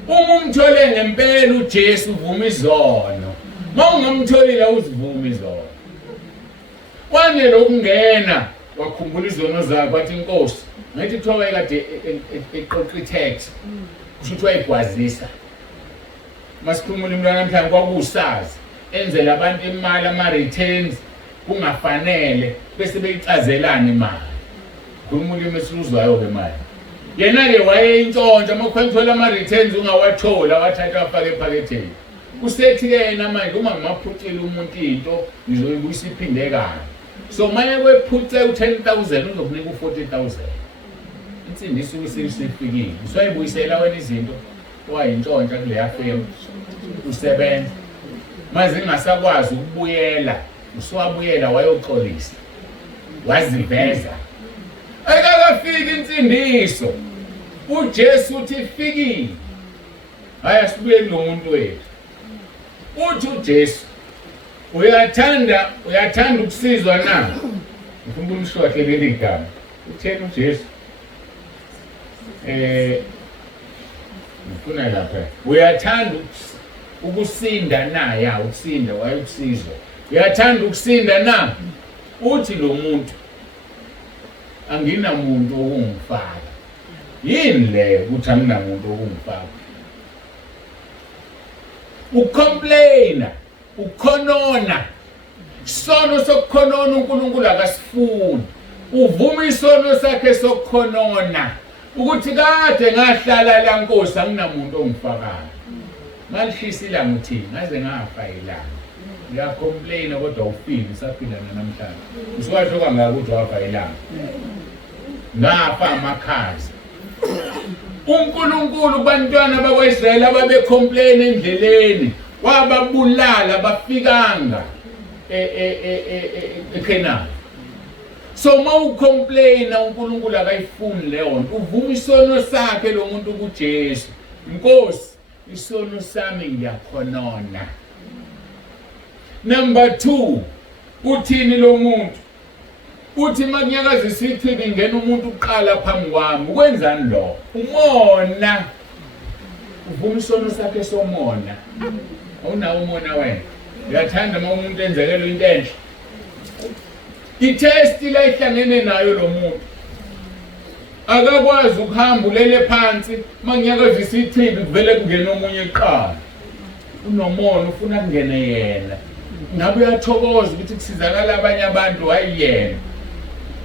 Uma umthole ngempela uJesu uvuma izono. Mawungamtholile uzivuma izono. Kwanele ukungena wakhumbula izono zakhe wathi Nkosi ngathi kuthiwa wayekade eqoqa itax. Kusho wayigwazisa. Masikhulumula imntwana namhlanje kwakusazi enzela abantu imali ama-returns kungafanele bese beyicazelana imali. Khulumula imesiluzwayo-ke manje. Yena-ke wayeyintshontsha makukhwenthola ama-returns ungawathola wathatha wafaka ephaketheni. Usethi-ke yena manje uma ngimaphuthile umuntu into ngizoyibuyisa iphinde kane. So manje kwephuthe u10,000 uzokunika u40,000. Insindisi usifikile. Usayibuyisela wena izinto wayintshontsha kuleya firm usebenza. Maze ngingasakwazi ukubuyela uswabuyela wayoxolisa. Waziveza. Ayikafika insindiso. uJesu uthi ifikile. Haya sibuye kulomuntu wethu. Uthi uJesu uyathanda ukusizwa na? Ngifuna umshwahle leli gama. Utheni uJesu? Ngifuna lapha. Uyathanda ukusinda na? Ya ukusinda wayokusizwa. Uyathanda ukusinda na? Uthi lo muntu anginamuntu okungifaka. Yini le ukuthi anginamuntu okungifaka? Ucomplaina, ukhonona. Isono sokukhonona uNkulunkulu akasifuni. Uvuma isono sakhe sokukhonona. Ukuthi kade ngahlala la Nkosi anginamuntu ongifakayo. Malishisa ilanga uthini ngaze ngafa ilanga. uyacomplaina kodwa ufile usaphila namhlanje usuwasho kangaka ukuthi wafa ilanga ngafa amakhazi uNkulunkulu kubantwana bakwaIsrayeli ababecomplain endleleni wababulala bafikanga eKenani. So mawucomplaina uNkulunkulu akayifuni leyo nto uvuma isono sakhe lo muntu kuJesu. Nkosi isono sami ngiyakhonona. Number 2 uthini lo muntu? Uthi makunyakaza isichibi ngena umuntu uqala phambi kwami ukwenzani lo? Umona. Uvuma isono sakhe somona. Awunawo umona wena. Uyathanda uma umuntu enzekelwe into enhle. I-test la ihlangene nayo lo muntu. Akakwazi ukuhamba ulele phansi makunyakaza isichibi kuvele kungena omunye eqala. Unomona ufuna kungene yena. Ngabe uyathokoza ukuthi kusizakala abanye abantu hayiyena.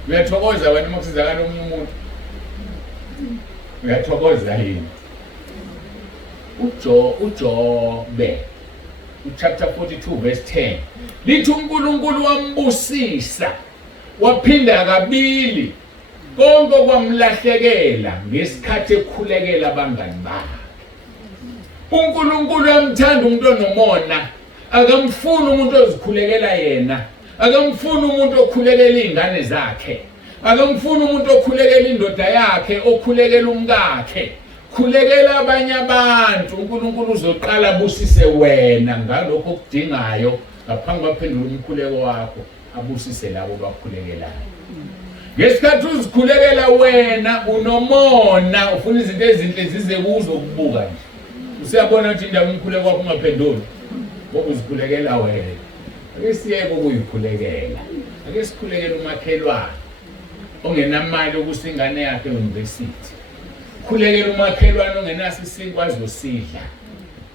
Uyathokoza wena uma kusizakala omunye umuntu. Uyathokoza yini? uJobe chapter 42 verse 10 lithi uNkulunkulu wambusisa waphinda kabili konke kwamlahlekela ngesikhathi ekhulekela abangani bakhe. uNkulunkulu amthanda umuntu onomona, akamfuni umuntu ozikhulekela yena, akamfuni umuntu okhulekela izingane zakhe, akamfuni umuntu okhulekela indoda yakhe, okhulekela umkakhe, khulekela abanye abantu. uNkulunkulu uzoqala abusise wena ngalokho okudingayo ngaphambi kwaphendula umkhuleko wakho, abusise labo bakhulekelayo. Ngesikhathi uzikhulekela wena unomona, ufuna izinto ezinhle zize kuzo ukubuka nje. Usiyabona ukuthi indawo umkhuleko wakho ungaphenduli ngoba uzikhulekela wena. Ake siyeke ukuyikhulekela. Ake sikhulekele umakhelwane ongenamali yokusingane yakhe euniversity. Khulekela umakhelwane ongenaso isinkwa azosidla.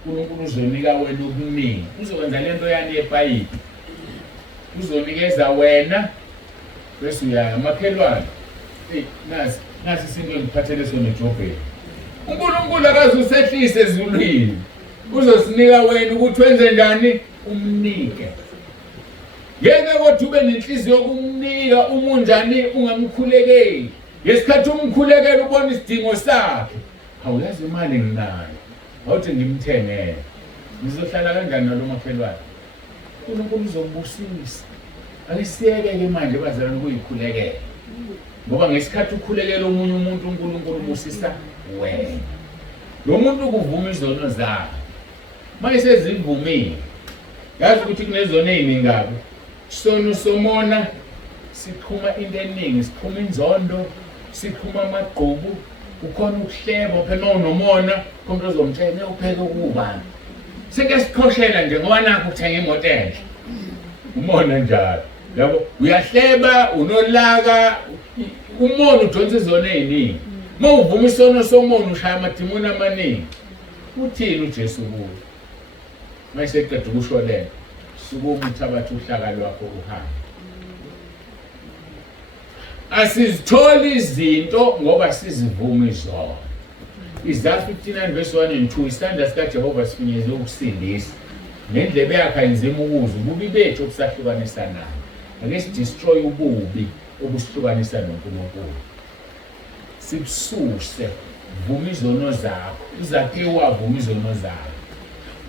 uNkulunkulu uzonika wena okuningi. Uzokwenza lento yani epayipi. Uzonikeza wena bese uya makhelwane. Nasi isinto engiphathele sona eJobheni. uNkulunkulu akazusehlise ezulwini. Uzosinika wena ukuthi wenze njani umnike. Ngeke kodwa ube nenhliziyo yokumnika umunjani ungamkhulekeli. Ngesikhathi umkhulekela ubona isidingo sakhe. Awuyazi imali nginayo. Awuthi ngimthengele. Ngizohlala kanjani nalo makhelwane? uNkulunkulu uzobusisa. Alisiyeke-ke manje bazalwane ukuyikhulekela. Ngoba ngesikhathi ukhulekela omunye umuntu uNkulunkulu ubusisa wena. Lo muntu kuvuma izono zakhe. Manje sezivumile. Yazi ukuthi kunezono eziningi. Isono somona siqhuma into eningi, siqhuma inzondo, siqhuma amagqubu, ukhona ukuhleba phela unomona, konke uzomtshela upheke ukubani. Sike sikhoshela nje ngoba nakho ukuthenga imoto enhle. Umona njalo. Yabo uyahleba, unolaka, umona udonsa izono eziningi. Mawuvuma isono somona ushaya amadimoni amaningi. Uthini uJesu kuwe? Mayiseqeda ukusho lento. Sukuma uthabathe uhlaka lwakho uhambe. Asizitholi izinto ngoba sizivuma izono. Isaiah 59 verse 1 and 2 isandla sikaJehova sifinyeze ukusindisa. Nendlebe yakhe ayinzima ukuzwa ububi bethu obusahlukanisa nayo. Ake sidestroy ububi obusihlukanisa noNkulunkulu. Sibususe, vuma izono zakho. Uzakiwa vuma izono zakho.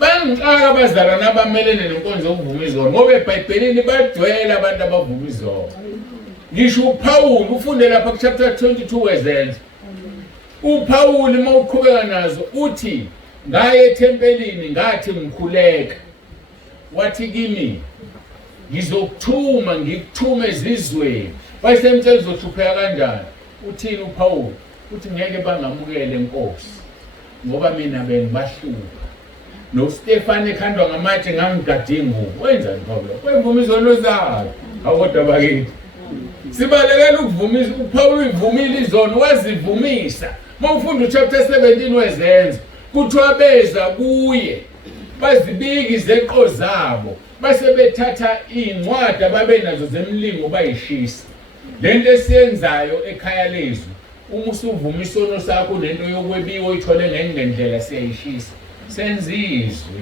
Bangixaka abazalwane abamelene nenkonzo yokuvuma izono ngoba eBhayibhelini badwela abantu abavuma izono. Ngisho uPaul ufunde lapha ku chapter 22 wezenzo. uPaul mawuqhubeka nazo uthi ngaye ethempelini ngathi ngikhuleka. Wathi kimi ngizokuthuma ngikuthume ezizweni. Wayesemtshela uzohlupheka kanjani? Uthini uPaul? Uthi ngeke bangamukele inkosi ngoba mina bengibahluka. noStefane ekhandwa ngamatshe ngangigadinga ingubo. Wenzani Pawulo? Wemvuma izono zakhe. Akodwa bakithi. Sibalekela ukuvumisa uPaul uyivumile izono wazivumisa. Mawufunda uChapter 17 wezenzo, kuthiwa beza kuye bazibika izeqo zabo base bethatha incwadi ababenazo zemlingo bayishisa. Lento esiyenzayo ekhaya lezwi, uma usuvuma isono sakho nento yokwebiwa uyithole ngendlela siyayishisa. Senzizwe.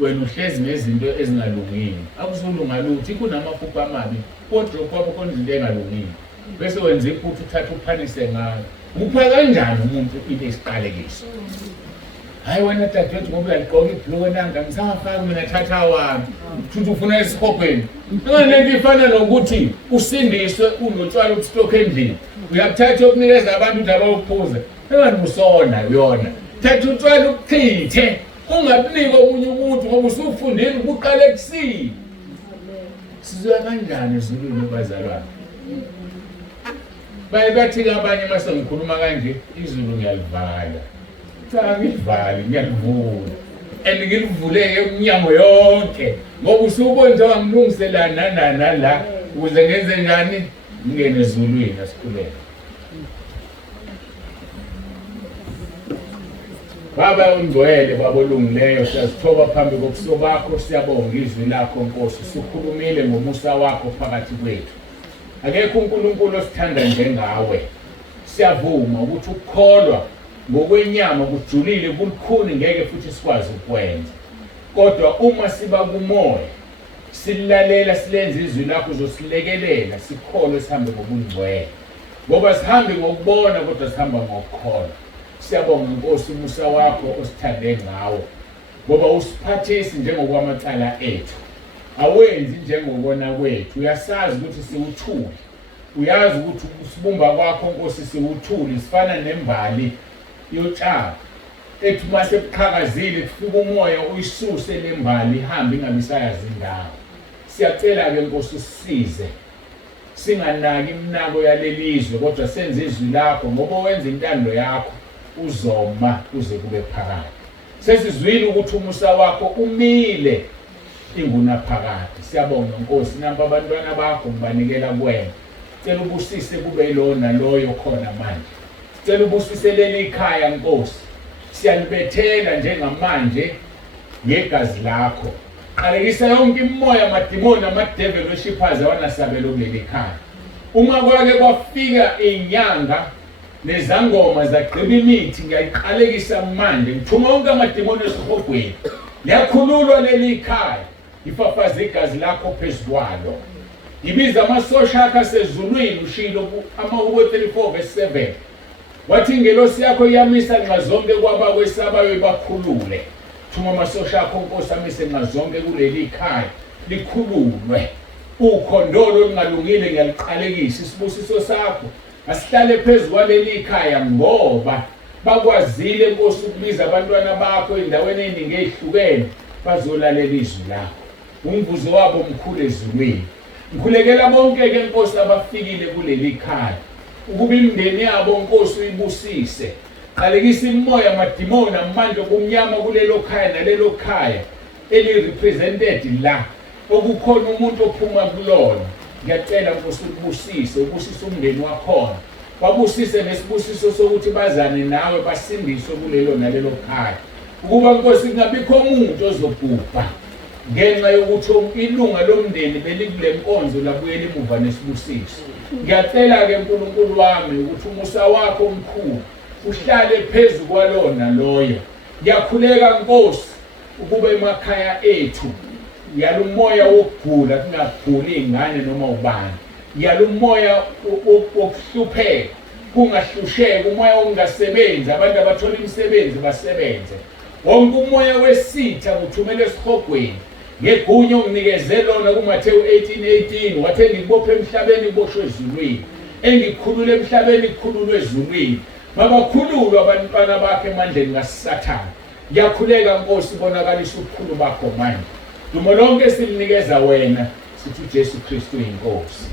wena uhlezi nezinto ezingalungile. Akuzulunga lutho, kunamaphupho amabi, kodwa kwabo khona izinto engalungile. Bese wenza iphutha uthatha uphanise ngayo. Upha kanjani umuntu into esiqalekiso? Hayi wena dadewethu ngoba uyaliqoka ibhuluko nanga ngisafaka mina thatha wami. Futhi ufuna esikhopeni. Ngalento ifana nokuthi usindiswe unotshwala ubstock endlini. Uyakuthatha ukunikeza abantu ukuthi abawuphuze. Engani usona yona. Thatha utshwala ukuchithe. Ungabunika omunye umuntu ngoba usufundile ukuqala ekusini. Sizoya kanjani ezulwini bazalwane? Bathi abanye mase ngikhuluma kanje izulu ngiyalivala. Cha ngivali ngiyalivula. Ngilivuleke iminyango yonke ngoba usubona njengoba ngilungiselana nala ukuze ngenze njani ngene ezulwini asikhuleke. Baba ungcwele baba olungileyo siyazithoba phambi kobuso bakho siyabonga izwi lakho Nkosi sikhulumile ngomusa wakho phakathi kwethu. Akekho uNkulunkulu osithanda njengawe. Siyavuma ukuthi ukukholwa ngokwenyama kujulile kulukhuni ngeke futhi sikwazi ukwenza. Kodwa uma siba kumoya silalela silenze izwi lakho uzosilekelela sikholwe sihambe ngobungcwele. Ngoba sihambe ngokubona kodwa sihamba ngokukholwa. Siyabonga Nkosi umusa wakho osithande ngawo. Ngoba usiphathisi njengokwamacala ethu. Awenzi njengokona kwethu. Uyasazi ukuthi siwuthuli. Uyazi ukuthi usibumba kwakho Nkosi siwuthuli sifana nembali yotshani. Ethi mase buqhakazile kufika umoya uyisuse lembali ihambe ingabisayazi indawo. Siyacela ke Nkosi usisize. Singanaki iminako yalelizwe kodwa senze izwi lakho ngoba wenza intando yakho uzoma kuze kube phakade. Sesizwile ukuthi umusa wakho umile inguna phakade. Siyabonga Nkosi namba abantwana bakho ngibanikela kuwena. Cela ubusise kube lona loyo khona manje. Cela ubusise leli ikhaya Nkosi. Siyalibethela njengamanje ngegazi lakho. Qalekisa yonke imimoya amadimoni amadevil worshippers awanasabelo kuleli khaya. Uma kwake kwafika inyanga nezangoma zagqiba imithi ngiyayiqalekisa manje ngithuma wonke amadimoni esihogweni. Liyakhululwa leli khaya. Ifafaze igazi lakho phezulu. Ibiza amasosha akho asezulwini ushilo amaHubo 34:7. Wathi ingelosi yakho iyamisa nxa zonke kwabakwesabayo ibakhulule. Thuma amasosha akho Nkosi amise nxa zonke kuleli khaya likhululwe. Ukhondolo olungalungile ngiyaliqalekisa isibusiso sakho. Asihlale phezulu kwaleli khaya ngoba bakwazile Nkosi ukubiza abantwana bakho endaweni eziningi ezihlukene bazolalela izwi lakho. Umvuzo wabo omkhulu ezulwini. Ngikhulekela bonke ke Nkosi abafikile kuleli khaya. Ukuba imindeni yabo Nkosi uyibusise. Qalekisa imimoya amadimoni amandla kumnyama kulelo khaya nalelo khaya eli-represented la. Okukhona umuntu ophuma kulona. Ngiyacela Nkosi ukubusise, ubusise umndeni wakhona. Babusise nesibusiso sokuthi bazane nawe basindiswe kulelo nalelo khaya. Ukuba Nkosi kungabikho umuntu ozobhubha ngenxa yokuthi ilunga lomndeni belikule nkonzo labuyela emuva nesibusiso. Ngiyacela ke uNkulunkulu wami ukuthi umusa wakho omkhulu uhlale phezulu kwalona loyo. Ngiyakhuleka Nkosi ukuba emakhaya ethu yalo umoya wokugula kungaguli ingane noma ubani. Yalo umoya wokuhlupheka kungahlusheki, umoya ongasebenzi abantu abathola imisebenzi basebenze. Wonke umoya wesitha kuthumele esihogweni. Ngegunya onginikeze lona kuMathewu 18:18 wathi ngikubophe emhlabeni kuboshwe ezulwini. Engikhulule emhlabeni kukhululwe ezulwini. Mabakhululwe abantwana bakhe emandleni kaSathane. Ngiyakhuleka Nkosi bonakalisa ubukhulu bakho manje. Dumo lonke silinikeza wena sithi uJesu Kristu inkosi.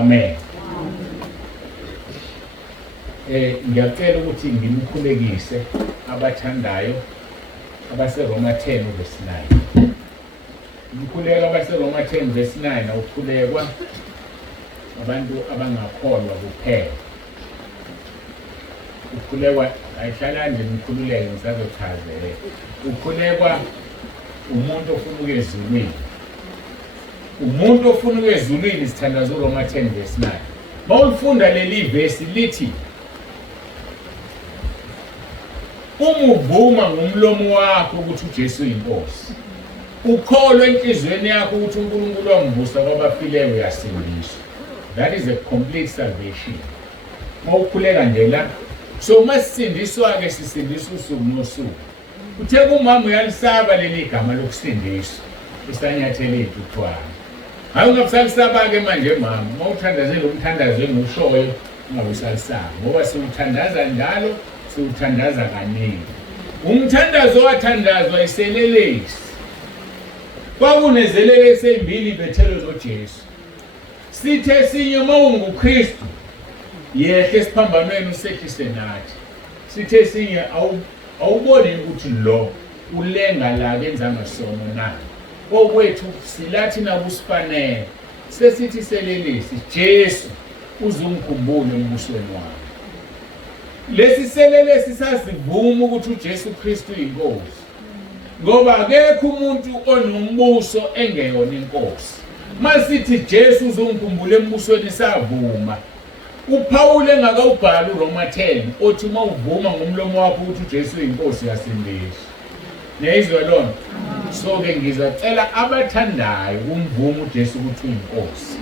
Amen. Ngiyacela ukuthi ngimkhulekise abathandayo abaseRoma 10:9. Ngikhuleka abaseRoma 10:9 awukhulekwa abantu abangakholwa kuphela. Ukhulekwa ayihlala nje ngikhululeke ngisazochazela. Ukhulekwa umuntu ofuna ukuya ezulwini. Umuntu ofuna ukuya ezulwini sithandaza uRoma 10:9. Mawufunda leli verse lithi uma uvuma ngomlomo wakho ukuthi uJesu uyinkosi, ukholwe enhlizweni yakho ukuthi uNkulunkulu wamvusa kwabafileyo uyasindiswa. That is a complete salvation. Mawukhuleka nje la. So masisindiswa-ke sisindiswa usuku nosuku. Uthe kumama uyalisaba leli gama lokusindiswa. Usanyathele ithwala. Hayi ungabusalisaba-ke manje mama. Mawuthandazela umthandazo engushoyo ungabusalisaba. Ngoba siwuthandaza njalo, siwuthandaza kaningi. Umthandazo wathandazwa iselelesi. Kwakunezelelesi ezimbili ibethelo zoJesu. Sithe sinye mawunguKristu yehle esiphambanweni usehlise nathi. Sithe sinye awuboni ukuthi lo ulenga la kenza amasono na. Okwethu silathi nakusifanele. Sesithi selelesi Jesu uzungikhumbule embusweni wakhe. Lesi selelesi sasivuma ukuthi uJesu Kristu uyinkosi. Ngoba akekho umuntu onombuso engeyona inkosi. Masithi Jesu uzungikhumbule embusweni savuma. uPaul engakawubhala uRoma 10 othi uma uvuma ngomlomo wakho ukuthi uJesu uyinkosi yasindiswa. Neyizwe lona. So ke ngizacela abathandayo umvumo uJesu ukuthi uyinkosi.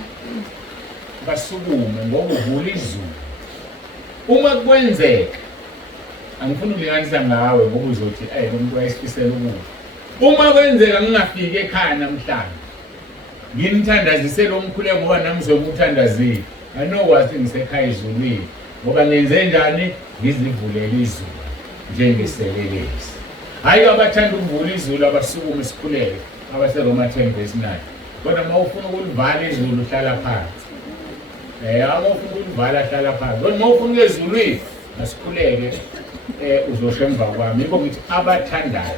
Basukume ngoba uvula izulu. Uma kwenzeka angifuni ukulinganisa ngawe ngoba uzothi umuntu wayesifisela ukuthi uma kwenzeka ngingafiki ekhaya namhlanje ngimthandazisele omkhuleko ngoba nami ngizomuthandazile. I know wathi ngisekhaya ezulwini ngoba ngenze njani ngizivulele izulu njengeselelesi. Hayi abathanda ukuvula izulu abasukume isikhuleke abaseRoma 10 verse 9. Kodwa mawufuna ukulivala izulu uhlala phansi. Awufuna ukulivala hlala phansi. Kodwa mawufuna ezulwini asikhuleke uzosho emva kwami. Yikho ngithi abathandayo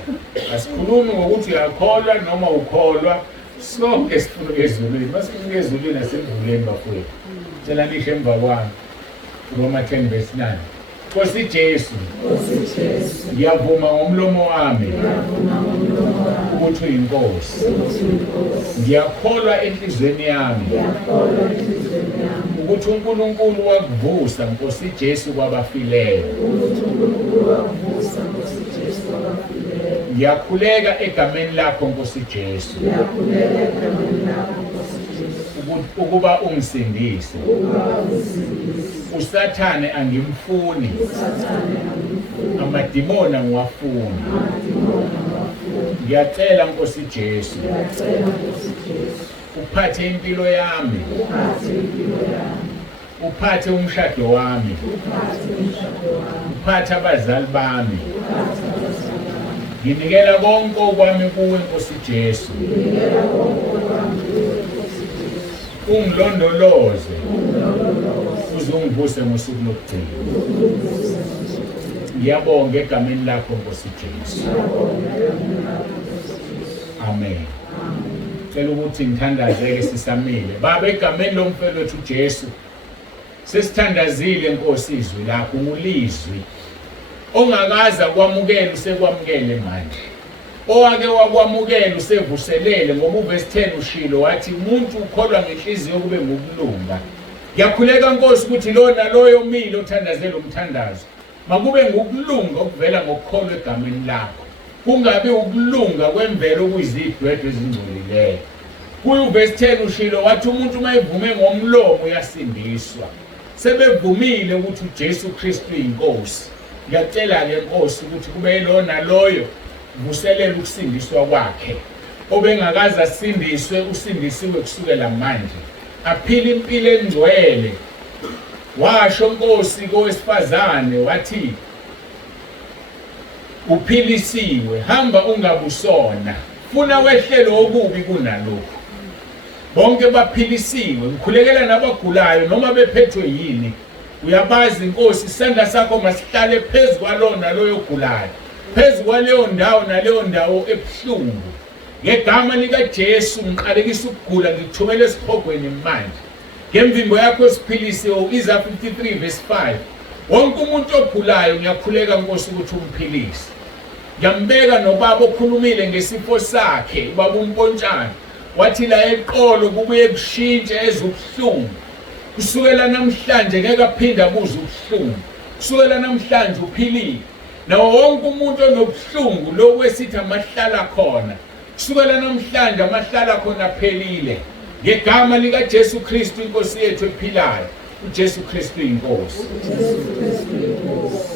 asikhulumi ngokuthi uyakholwa noma ukholwa. Sonke sifuna ezulwini. Masifuna ezulwini asemvuleni bafowethu. Cela nisho emva kwami. Roma 10 verse 9. Nkosi Jesu. Ngiyavuma ngomlomo wami ukuthi uyinkosi. Ngiyakholwa enhlizweni yami ukuthi uNkulunkulu wakuvusa Nkosi Jesu kwabafileyo. Ngiyakhuleka egameni lakho Nkosi Jesu. Ukuba ungisindise. Usathane angimfuni. Amadimoni ngiwafuni. Ngiyacela Nkosi Jesu. Uphathe impilo yami. Uphathe umshado wami. Uphathe abazali bami. Nginikela konke okwami kuwe Nkosi Jesu. Ungilondoloze. Uzungivuse ngosuku lokugcina. Ngiyabonga egameni lakho Nkosi Jesu. Amen. Cela ukuthi ngithandazeke sisamile. Baba egameni lomfelo wethu Jesu. Sesithandazile Nkosi izwi lakho ngulizwi. Ongakaza kwamukela usekwamukele manje. Owake wakwamukela usevuselele ngoba uverse 10 ushilo wathi umuntu ukholwa ngenhliziyo kube ngokulunga. Ngiyakhuleka Nkosi ukuthi lona loyo umile othandazela umthandazo. Makube ngokulunga okuvela ngokukholwa egameni lakho. Kungabe ukulunga kwemvelo okuyizidwedwe ezingcolileyo. Kuverse 10 ushilo wathi umuntu mayevume ngomlomo uyasindiswa. Sebevumile ukuthi uJesu Kristu uyinkosi. Ngiyacela-ke Nkosi ukuthi kube lona loyo vuselela ukusindiswa kwakhe. Obengakaza asindiswe usindisiwe kusukela manje. Aphile impilo engcwele. Washo Nkosi kowesifazane wathi uphilisiwe, hamba ungabusona. Funa wehlelo okubi kunalokho. Bonke baphilisiwe, ngikhulekela nabagulayo noma bephethwe yini. Uyabazi Nkosi isandla sakho masihlale phezu kwalona loyo ogulayo. Phezu kwaleyo ndawo naleyo ndawo ebuhlungu. Ngegama lika Jesu ngiqalekisa ukugula ngikuthumela esiphogweni manje. Ngemvimbo yakho siphilise Isaiah 53 verse 5. Wonke umuntu ogulayo ngiyakhuleka Nkosi ukuthi umphilise. Ngiyambeka nobaba okhulumile ngesifo sakhe, ubaba uMpontshana. Wathi la eqolo kubuye kushintshe ezobuhlungu. Kusukela namhlanje ngeke aphinda abuze ubuhlungu. Kusukela namhlanje uphilile. nawo wonke umuntu onobuhlungu lokwesithi amahlala khona kusukela namhlanje amahlala khona aphelile ngegama lika Jesu Kristu inkosi yethu ephilayo. uJesu Kristu inkosi.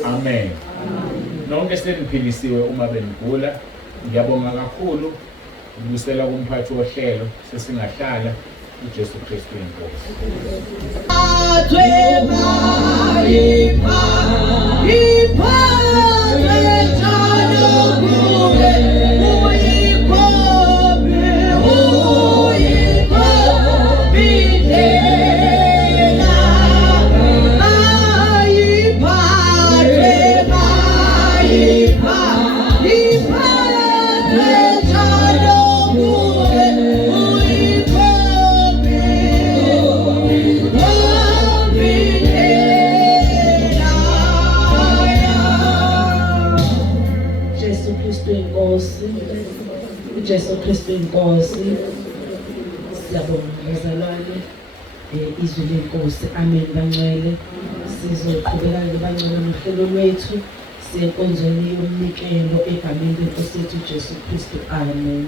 Amen. Nonke seniphilisiwe uma benigula. Ngiyabonga kakhulu ubusela kumphathi wohlelo sesingahlala. uJesu Kristu inkosi. uJesu Kristu inkosi. Siyabonga bazalwane, izwi lenkosi. Amen bangcwele. Sizoqhubeka bangcwele nohlelo lwethu senkonzweni yomnikelo egameni lenkosi yethu uJesu Kristu. Amen.